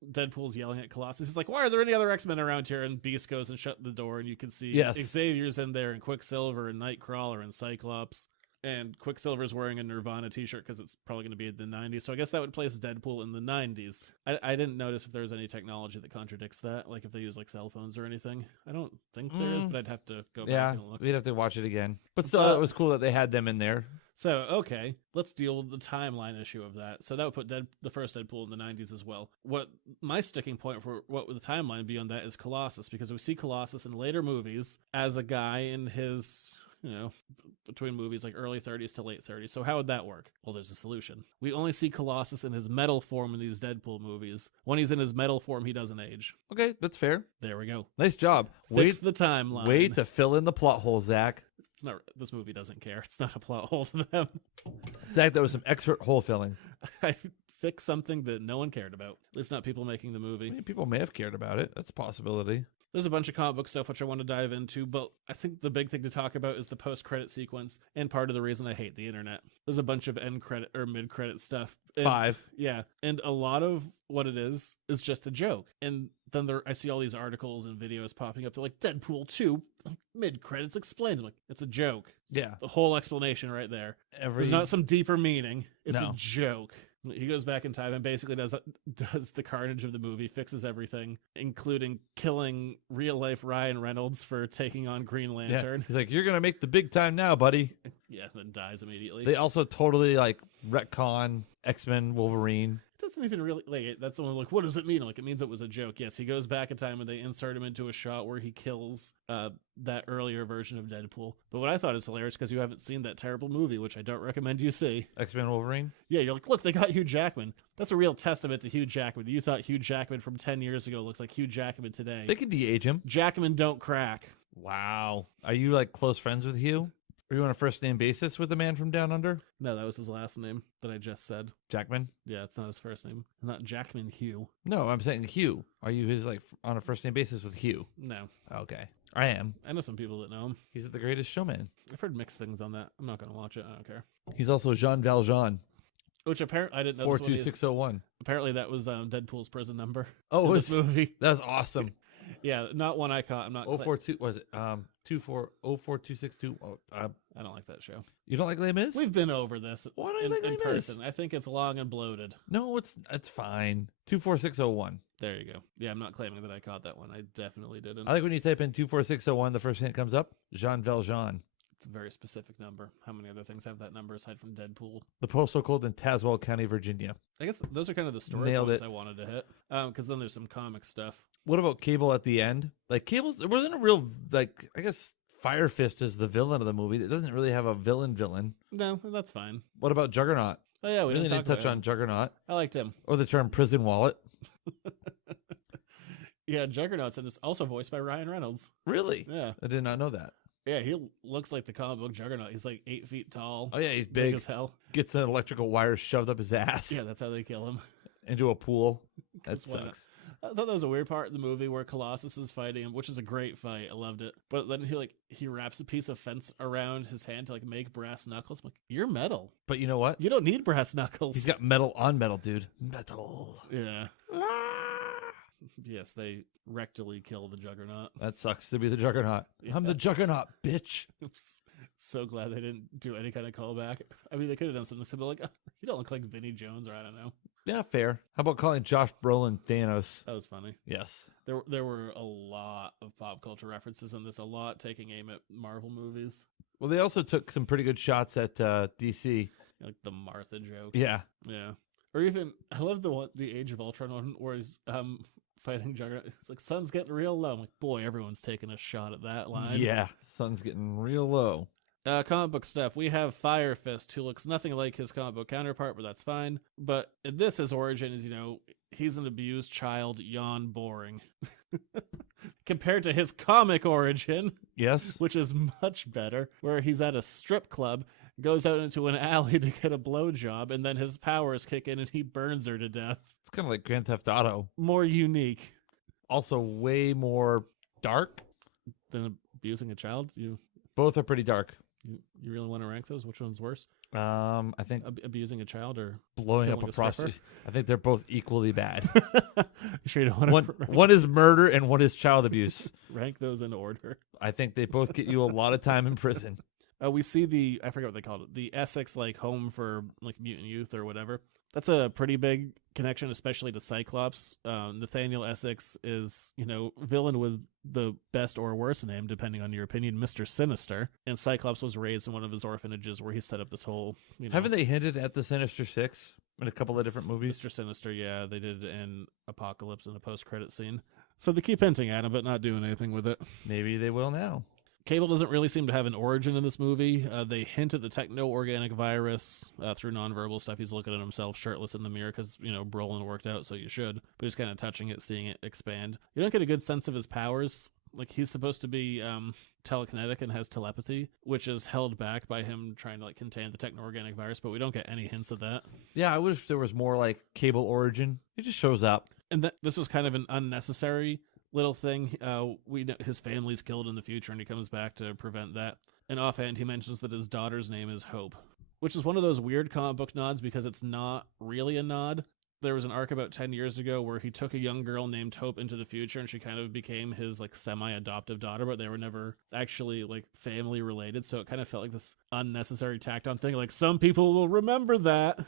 Deadpool's yelling at Colossus. He's like, why are there any other X-Men around here? And Beast goes and shut the door, and you can see Xavier's in there, and Quicksilver, and Nightcrawler, and Cyclops. And Quicksilver's wearing a Nirvana t-shirt because it's probably going to be the 90s. So I guess that would place Deadpool in the 90s. I didn't notice if there was any technology that contradicts that, like if they use like cell phones or anything. I don't think there is, but I'd have to go back and look. We'd have to watch it again. But still, it was cool that they had them in there. So, okay, let's deal with the timeline issue of that. So that would put the first Deadpool in the 90s as well. What my sticking point for what would the timeline be on that is Colossus, because we see Colossus in later movies as a guy in his... between movies like early 30s to late 30s. So how would that work? Well, there's a solution. We only see Colossus in his metal form in these Deadpool movies. When he's in his metal form, he doesn't age. Okay, that's fair. There we go. Nice job. Fix the timeline. Wait to fill in the plot hole, Zach. It's not. This movie doesn't care. It's not a plot hole to them. Zach, that was some expert hole filling. I fix something that no one cared about. At least not people making the movie. I mean, people may have cared about it. That's a possibility. There's a bunch of comic book stuff which I want to dive into, but I think the big thing to talk about is the post-credit sequence, and part of the reason I hate the internet. There's a bunch of end credit or mid-credit stuff. And, 5. Yeah, and a lot of what it is just a joke. And then I see all these articles and videos popping up. They're like, Deadpool 2, mid-credits explained. I'm like, it's a joke. Yeah. The whole explanation right there. There's not some deeper meaning. It's a joke. He goes back in time and basically does the carnage of the movie, fixes everything, including killing real-life Ryan Reynolds for taking on Green Lantern. Yeah. He's like, you're going to make the big time now, buddy. Yeah, then dies immediately. They also totally, like, retcon X-Men Wolverine. It doesn't even really, like, that's the one, like, what does it mean? Like, it means it was a joke. Yes, he goes back in time and they insert him into a shot where he kills that earlier version of Deadpool. But what I thought is hilarious, because you haven't seen that terrible movie, which I don't recommend you see. X-Men Wolverine? Yeah, you're like, look, they got Hugh Jackman. That's a real testament to Hugh Jackman. You thought Hugh Jackman from 10 years ago looks like Hugh Jackman today. They can de-age him. Jackman don't crack. Wow. Are you, like, close friends with Hugh? Are you on a first-name basis with the man from Down Under? No, that was his last name that I just said. Jackman? Yeah, it's not his first name. It's not Jackman Hugh. No, I'm saying Hugh. Are you his, like, on a first-name basis with Hugh? No. Okay. I am. I know some people that know him. He's The Greatest Showman. I've heard mixed things on that. I'm not going to watch it. I don't care. He's also Jean Valjean. Which apparently I didn't know. 42601. Apparently that was Deadpool's prison number. Oh, this movie. That's awesome. Yeah, not one I caught. I'm not. 042 was it? 2404262. Oh, I don't like that show. You don't like Les Mis? We've been over this. Why don't you like Les Mis? Person. I think it's long and bloated. No, it's fine. 24601. There you go. Yeah, I'm not claiming that I caught that one. I definitely didn't. I like when you type in 24601, the first thing that comes up, Jean Valjean. It's a very specific number. How many other things have that number aside from Deadpool? The postal code in Tazewell County, Virginia. I guess those are kind of the story points I wanted to hit. Because then there's some comic stuff. What about Cable at the end? Like, Cable's, there wasn't a real, like, I guess Fire Fist is the villain of the movie. It doesn't really have a villain. No, that's fine. What about Juggernaut? Oh, yeah, we really didn't touch on Juggernaut. I liked him. Or the term prison wallet. Yeah, Juggernaut's and it's also voiced by Ryan Reynolds. Really? Yeah. I did not know that. Yeah, he looks like the comic book Juggernaut. He's like 8 feet tall. Oh, yeah, he's big as hell. Gets an electrical wire shoved up his ass. Yeah, that's how they kill him. Into a pool. That sucks. I thought that was a weird part in the movie where Colossus is fighting him, which is a great fight. I loved it. But then he wraps a piece of fence around his hand to like make brass knuckles. I'm like, you're metal. But you know what? You don't need brass knuckles. He's got metal on metal, dude. Metal. Yeah. Yes, they rectally kill the Juggernaut. That sucks to be the Juggernaut. Yeah. I'm the Juggernaut, bitch. I'm so glad they didn't do any kind of callback. I mean, they could have done something simple like, oh, you don't look like Vinnie Jones, or I don't know. Yeah, fair. How about calling Josh Brolin Thanos? That was funny. Yes. There were a lot of pop culture references in this, a lot taking aim at Marvel movies. Well, they also took some pretty good shots at DC. Like the Martha joke. Yeah. Yeah. Or even, I love the Age of Ultron one where he's fighting Juggernaut. It's like, sun's getting real low. I'm like, boy, everyone's taking a shot at that line. Yeah, sun's getting real low. Comic book stuff. We have Fire Fist, who looks nothing like his comic book counterpart, but that's fine. But in this, his origin is, he's an abused child, yawn boring. Compared to his comic origin. Yes. Which is much better, where he's at a strip club, goes out into an alley to get a blowjob, and then his powers kick in and he burns her to death. It's kind of like Grand Theft Auto. More unique. Also way more dark. Than abusing a child? Both are pretty dark. You really want to rank those? Which one's worse? I think abusing a child or blowing up a prostitute. I think they're both equally bad. You sure you don't want to one is murder and one is child abuse. Rank those in order. I think they both get you a lot of time in prison. We see I forget what they called it, the Essex home for mutant youth or whatever. That's a pretty big connection, especially to Cyclops. Nathaniel Essex is, villain with the best or worst name, depending on your opinion, Mr. Sinister. And Cyclops was raised in one of his orphanages where he set up this whole, Haven't they hinted at the Sinister Six in a couple of different movies? Mr. Sinister, yeah, they did in Apocalypse in the post-credit scene. So they keep hinting at him, but not doing anything with it. Maybe they will now. Cable doesn't really seem to have an origin in this movie. They hint at the techno-organic virus through nonverbal stuff. He's looking at himself shirtless in the mirror because, Brolin worked out, so you should. But he's kind of touching it, seeing it expand. You don't get a good sense of his powers. Like, he's supposed to be telekinetic and has telepathy, which is held back by him trying to like contain the techno-organic virus, but we don't get any hints of that. Yeah, I wish there was more like Cable origin. He just shows up. And this was kind of an unnecessary little thing. We know his family's killed in the future, and he comes back to prevent that. And offhand, he mentions that his daughter's name is Hope, which is one of those weird comic book nods because it's not really a nod. There was an arc about 10 years ago where he took a young girl named Hope into the future, and she kind of became his like semi-adoptive daughter, but they were never actually like family related, so it kind of felt like this unnecessary tacked on thing. Like, some people will remember that,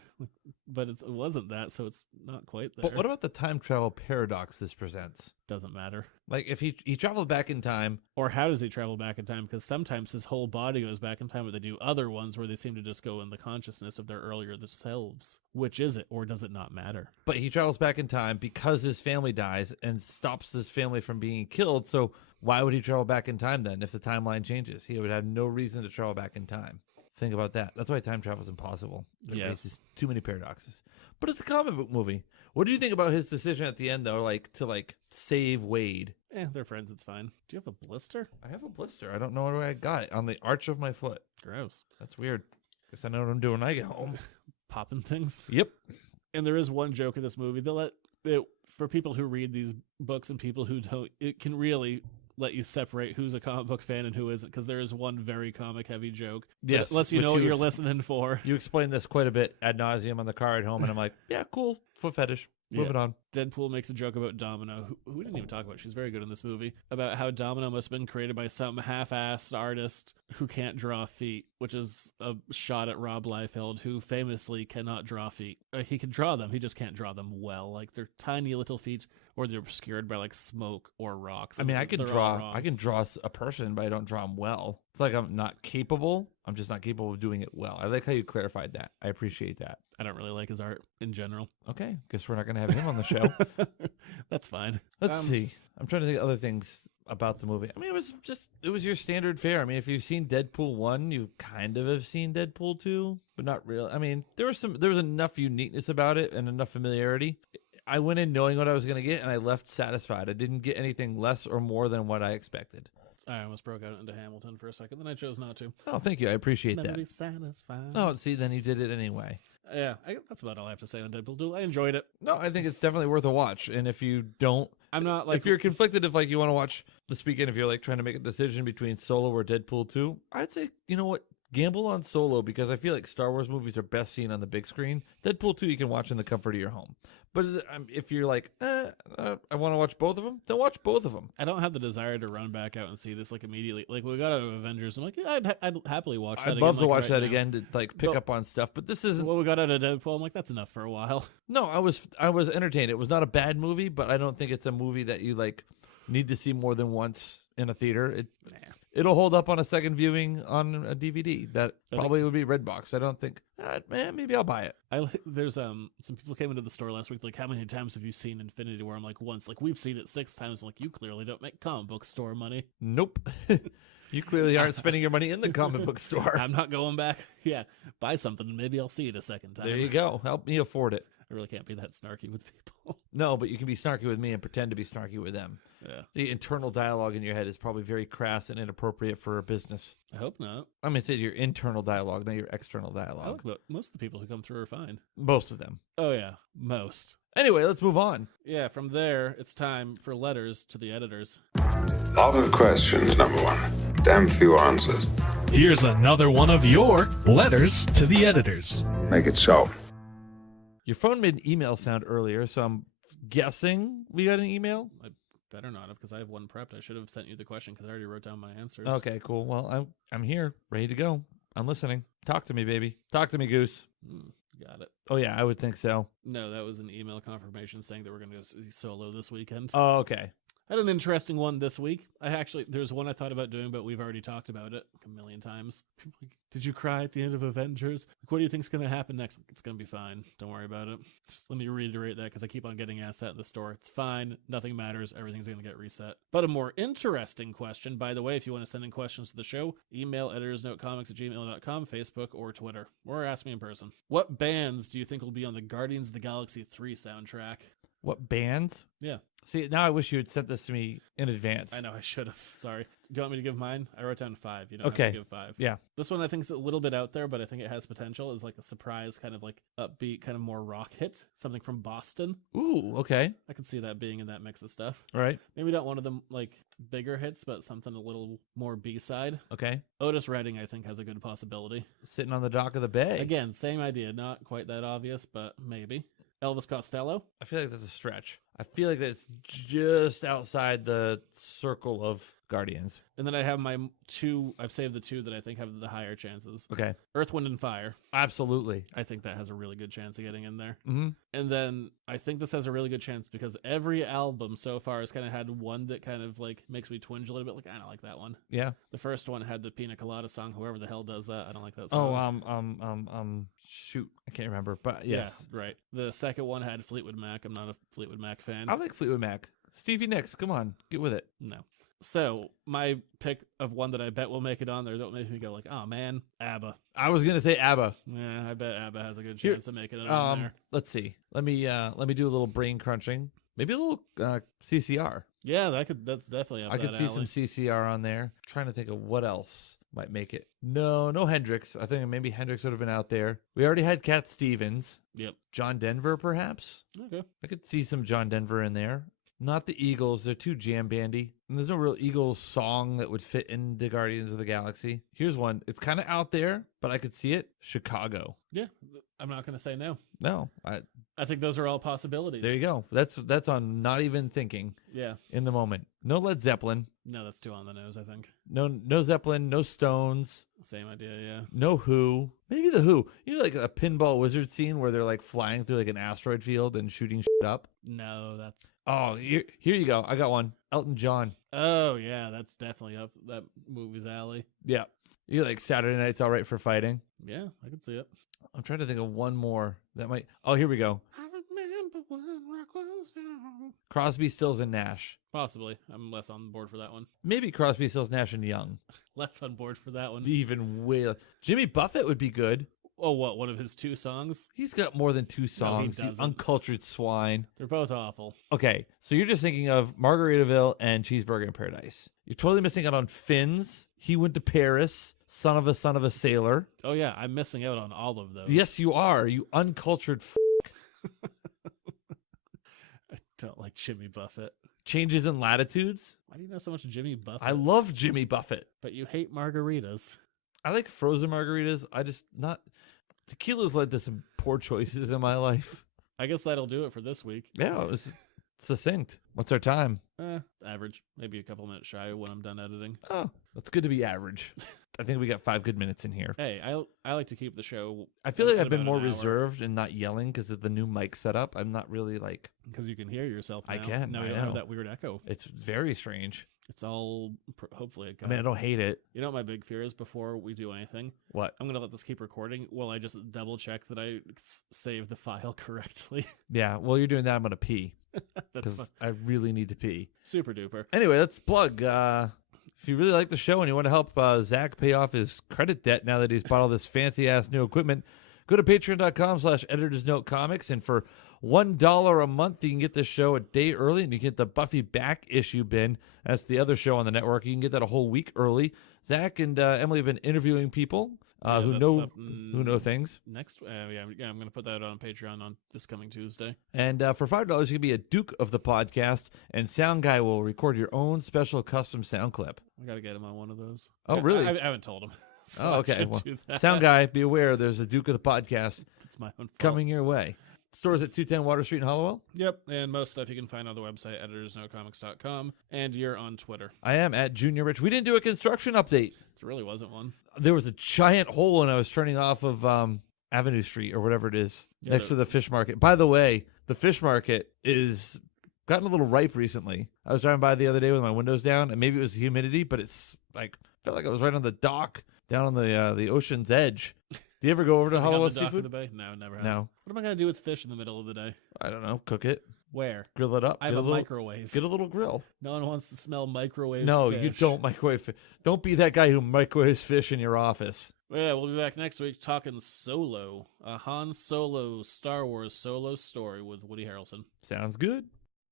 but it wasn't that, so it's not quite there. But what about the time travel paradox this presents? Doesn't matter. Like, if he traveled back in time... Or how does he travel back in time? Because sometimes his whole body goes back in time, but they do other ones where they seem to just go in the consciousness of their earlier selves. Which is it, or does it not matter? But he travels back in time because his family dies and stops his family from being killed, so why would he travel back in time then if the timeline changes? He would have no reason to travel back in time. Think about that. That's why time travel is impossible. It raises too many paradoxes. But it's a comic book movie. What do you think about his decision at the end, though, like to like save Wade? They're friends. It's fine. Do you have a blister? I have a blister. I don't know where I got it. On the arch of my foot. Gross. That's weird. Guess I know what I'm doing when I get home. Popping things? Yep. And there is one joke in this movie that for people who read these books and people who don't, it can really let you separate who's a comic book fan and who isn't, because there is one very comic heavy joke. Yes, unless you know what you're listening for. You explained this quite a bit ad nauseum on the car at home, and I'm like, yeah, cool, foot fetish. Moving on. Deadpool makes a joke about Domino, who we didn't even talk about. She's very good in this movie, about how Domino must have been created by some half-assed artist who can't draw feet, which is a shot at Rob Liefeld, who famously cannot draw feet. He can draw them, he just can't draw them well. Like, they're tiny little feet, or they're obscured by like smoke or rocks. I mean, I can draw a person, but I don't draw them well. It's like I'm not capable. I'm just not capable of doing it well. I like how you clarified that. I appreciate that. I don't really like his art in general. Okay, guess we're not going to have him on the show. That's fine. Let's see. I'm trying to think of other things about the movie. I mean, it was your standard fare. I mean, if you've seen Deadpool 1, you kind of have seen Deadpool 2, but not really. I mean, there was enough uniqueness about it and enough familiarity. I went in knowing what I was going to get, and I left satisfied. I didn't get anything less or more than what I expected. I almost broke out into Hamilton for a second, then I chose not to. Oh, thank you. I appreciate that. Be satisfied. Oh, see, then you did it anyway. Yeah, that's about all I have to say on Deadpool 2. I enjoyed it. No, I think it's definitely worth a watch. And if you don't, I'm not like, if you're conflicted, if like you want to watch this weekend, if you're like trying to make a decision between Solo or Deadpool 2, I'd say, you know what? Gamble on Solo, because I feel like Star Wars movies are best seen on the big screen. Deadpool 2 you can watch in the comfort of your home. But if you're like, I want to watch both of them, then watch both of them. I don't have the desire to run back out and see this like immediately. Like, we got out of Avengers, I'm like, yeah, I'd happily watch that. I'd love to watch that again to like pick up on stuff. But this isn't. Well, we got out of Deadpool, I'm like, that's enough for a while. No, I was entertained. It was not a bad movie, but I don't think it's a movie that you like need to see more than once in a theater. It'll hold up on a second viewing on a DVD. That probably would be Redbox. I don't think, maybe I'll buy it. There's some people came into the store last week, like, how many times have you seen Infinity War? I'm like, once. Like, we've seen it 6 times. I'm like, you clearly don't make comic book store money. Nope. You clearly aren't spending your money in the comic book store. I'm not going back. Yeah, buy something and maybe I'll see it a second time. There you go. Help me afford it. I really can't be that snarky with people. No, but you can be snarky with me and pretend to be snarky with them. Yeah. The internal dialogue in your head is probably very crass and inappropriate for a business. I hope not. I'm going to say your internal dialogue, not your external dialogue. But most of the people who come through are fine. Most of them. Oh, yeah. Most. Anyway, let's move on. Yeah, from there, it's time for letters to the editors. Lot of questions, number one. Damn few answers. Here's another one of your letters to the editors. Make it so. Your phone made an email sound earlier, so I'm guessing we got an email? I better not have, because I have one prepped. I should have sent you the question because I already wrote down my answers. Okay, cool. Well, I'm here, ready to go. I'm listening. Talk to me, baby. Talk to me, Goose. Got it. Oh, yeah, I would think so. No, that was an email confirmation saying that we're going to go see Solo this weekend. Oh, okay. I had an interesting one this week. There's one I thought about doing, but we've already talked about it a million times. Did you cry at the end of Avengers? Like, what do you think's going to happen next? It's going to be fine. Don't worry about it. Just let me reiterate that, because I keep on getting asked that in the store. It's fine. Nothing matters. Everything's going to get reset. But a more interesting question, by the way, if you want to send in questions to the show, email editorsnotecomics@gmail.com, Facebook, or Twitter. Or ask me in person. What bands do you think will be on the Guardians of the Galaxy 3 soundtrack? What bands? Yeah. See, now I wish you had sent this to me in advance. I know, I should have. Sorry. Do you want me to give mine? I wrote down 5. You don't Okay. have to give 5. Yeah. This one I think is a little bit out there, but I think it has potential. Is like a surprise kind of like upbeat, kind of more rock hit. Something from Boston. Ooh, okay. I could see that being in that mix of stuff. Right. Maybe not one of them like bigger hits, but something a little more B-side. Okay. Otis Redding, I think, has a good possibility. Sitting on the dock of the bay. Again, same idea. Not quite that obvious, but maybe. Elvis Costello. I feel like that's a stretch. I feel like that's just outside the circle of Guardians. And then I have my 2. I've saved the 2 that I think have the higher chances. Okay. Earth, Wind, and Fire. Absolutely. I think that has a really good chance of getting in there. Mm-hmm. And then I think this has a really good chance because every album so far has kind of had one that kind of like makes me twinge a little bit. Like, I don't like that one. Yeah. The first one had the Pina Colada song. Whoever the hell does that, I don't like that song. Shoot, I can't remember, but yes. Yeah, right. The second one had Fleetwood Mac. I'm not a Fleetwood Mac fan. I like Fleetwood Mac. Stevie Nicks, come on, get with it. No. So my pick of one that I bet will make it on there, don't make me go like, oh man, ABBA. I was gonna say ABBA. Yeah, I bet ABBA has a good chance of making it on there. Let's see. Let me do a little brain crunching. Maybe a little CCR. Yeah, that's definitely up I could see some CCR on there. Trying to think of what else might make it. No Hendrix. I think maybe Hendrix would have been out there. We already had Cat Stevens. Yep. John Denver, perhaps. Okay. I could see some John Denver in there. Not the Eagles. They're too jam bandy. And there's no real Eagles song that would fit into Guardians of the Galaxy. Here's one. It's kind of out there, but I could see it. Chicago. Yeah. I'm not going to say no. No. I think those are all possibilities. There you go. That's on not even thinking. Yeah. In the moment. No Led Zeppelin. No, that's too on the nose, I think. No Zeppelin. No Stones. Same idea, yeah. No Who. Maybe the Who. You know, like a pinball wizard scene where they're like flying through like an asteroid field and shooting shit up? No, that's... Oh, here you go. I got one. Elton John. Oh, yeah, that's definitely up that movie's alley. Yeah. You like Saturday Night's All Right for Fighting? Yeah, I can see it. I'm trying to think of one more that might... Oh, here we go. I remember when rock was young. Crosby, Stills, and Nash. Possibly. I'm less on board for that one. Maybe Crosby, Stills, Nash, and Young. Less on board for that one. Even way... Jimmy Buffett would be good. Oh, what? One of his 2 songs? He's got more than 2 songs. No, he You uncultured swine. They're both awful. Okay, so you're just thinking of Margaritaville and Cheeseburger in Paradise. You're totally missing out on Fins. He Went to Paris. Son of a Sailor. Oh, yeah, I'm missing out on all of those. Yes, you are. You uncultured I don't like Jimmy Buffett. Changes in Latitudes. Why do you know so much of Jimmy Buffett? I love Jimmy Buffett. But you hate margaritas. I like frozen margaritas. Tequila's led to some poor choices in my life. I guess that'll do it for this week. Yeah, it was succinct. What's our time? Average. Maybe a couple minutes shy when I'm done editing. Oh, that's good to be average. I think we got 5 good minutes in here. Hey, I like to keep the show. I feel like I've been more reserved and not yelling because of the new mic setup. I'm not really like... Because you can hear yourself now. I can. No, you don't have that weird echo. It's very strange. It's all hopefully. I mean, I don't hate it. You know what my big fear is before we do anything? What? I'm going to let this keep recording. Will I just double check that I save the file correctly? Yeah, while you're doing that, I'm going to pee. Because I really need to pee. Super duper. Anyway, let's plug. If you really like the show and you want to help Zach pay off his credit debt now that he's bought all this fancy-ass new equipment, go to patreon.com/editorsnotecomics, and for $1 a month, you can get this show a day early, and you get the Buffy back issue bin. That's the other show on the network. You can get that a whole week early. Zach and Emily have been interviewing people who know things. Next, I'm going to put that on Patreon on this coming Tuesday. And for $5, you can be a Duke of the podcast, and Sound Guy will record your own special custom sound clip. I got to get him on one of those. Oh, really? I haven't told him. So oh, okay. Well, Sound Guy, be aware there's a Duke of the podcast it's my own fault. Coming your way. Stores at 210 Water Street in Hollowell? Yep, and most stuff you can find on the website, editorsnotecomics.com, and you're on Twitter. I am at Junior Rich. We didn't do a construction update. There really wasn't one. There was a giant hole when I was turning off of Avenue Street or whatever it is, next to the fish market. By the way, the fish market is gotten a little ripe recently. I was driving by the other day with my windows down, and maybe it was the humidity, but it's like, I felt like I was right on the dock down on the ocean's edge. Do you ever go over to Hollowell Seafood? The bay? No, never have. No. What am I going to do with fish in the middle of the day? I don't know. Cook it. Where? Grill it up. I have a microwave. Get a little grill. No one wants to smell microwave No, fish. you don't microwave. Don't be that guy who microwaves fish in your office. Yeah, we'll be back next week talking Solo, a Han Solo Star Wars solo story with Woody Harrelson. Sounds good.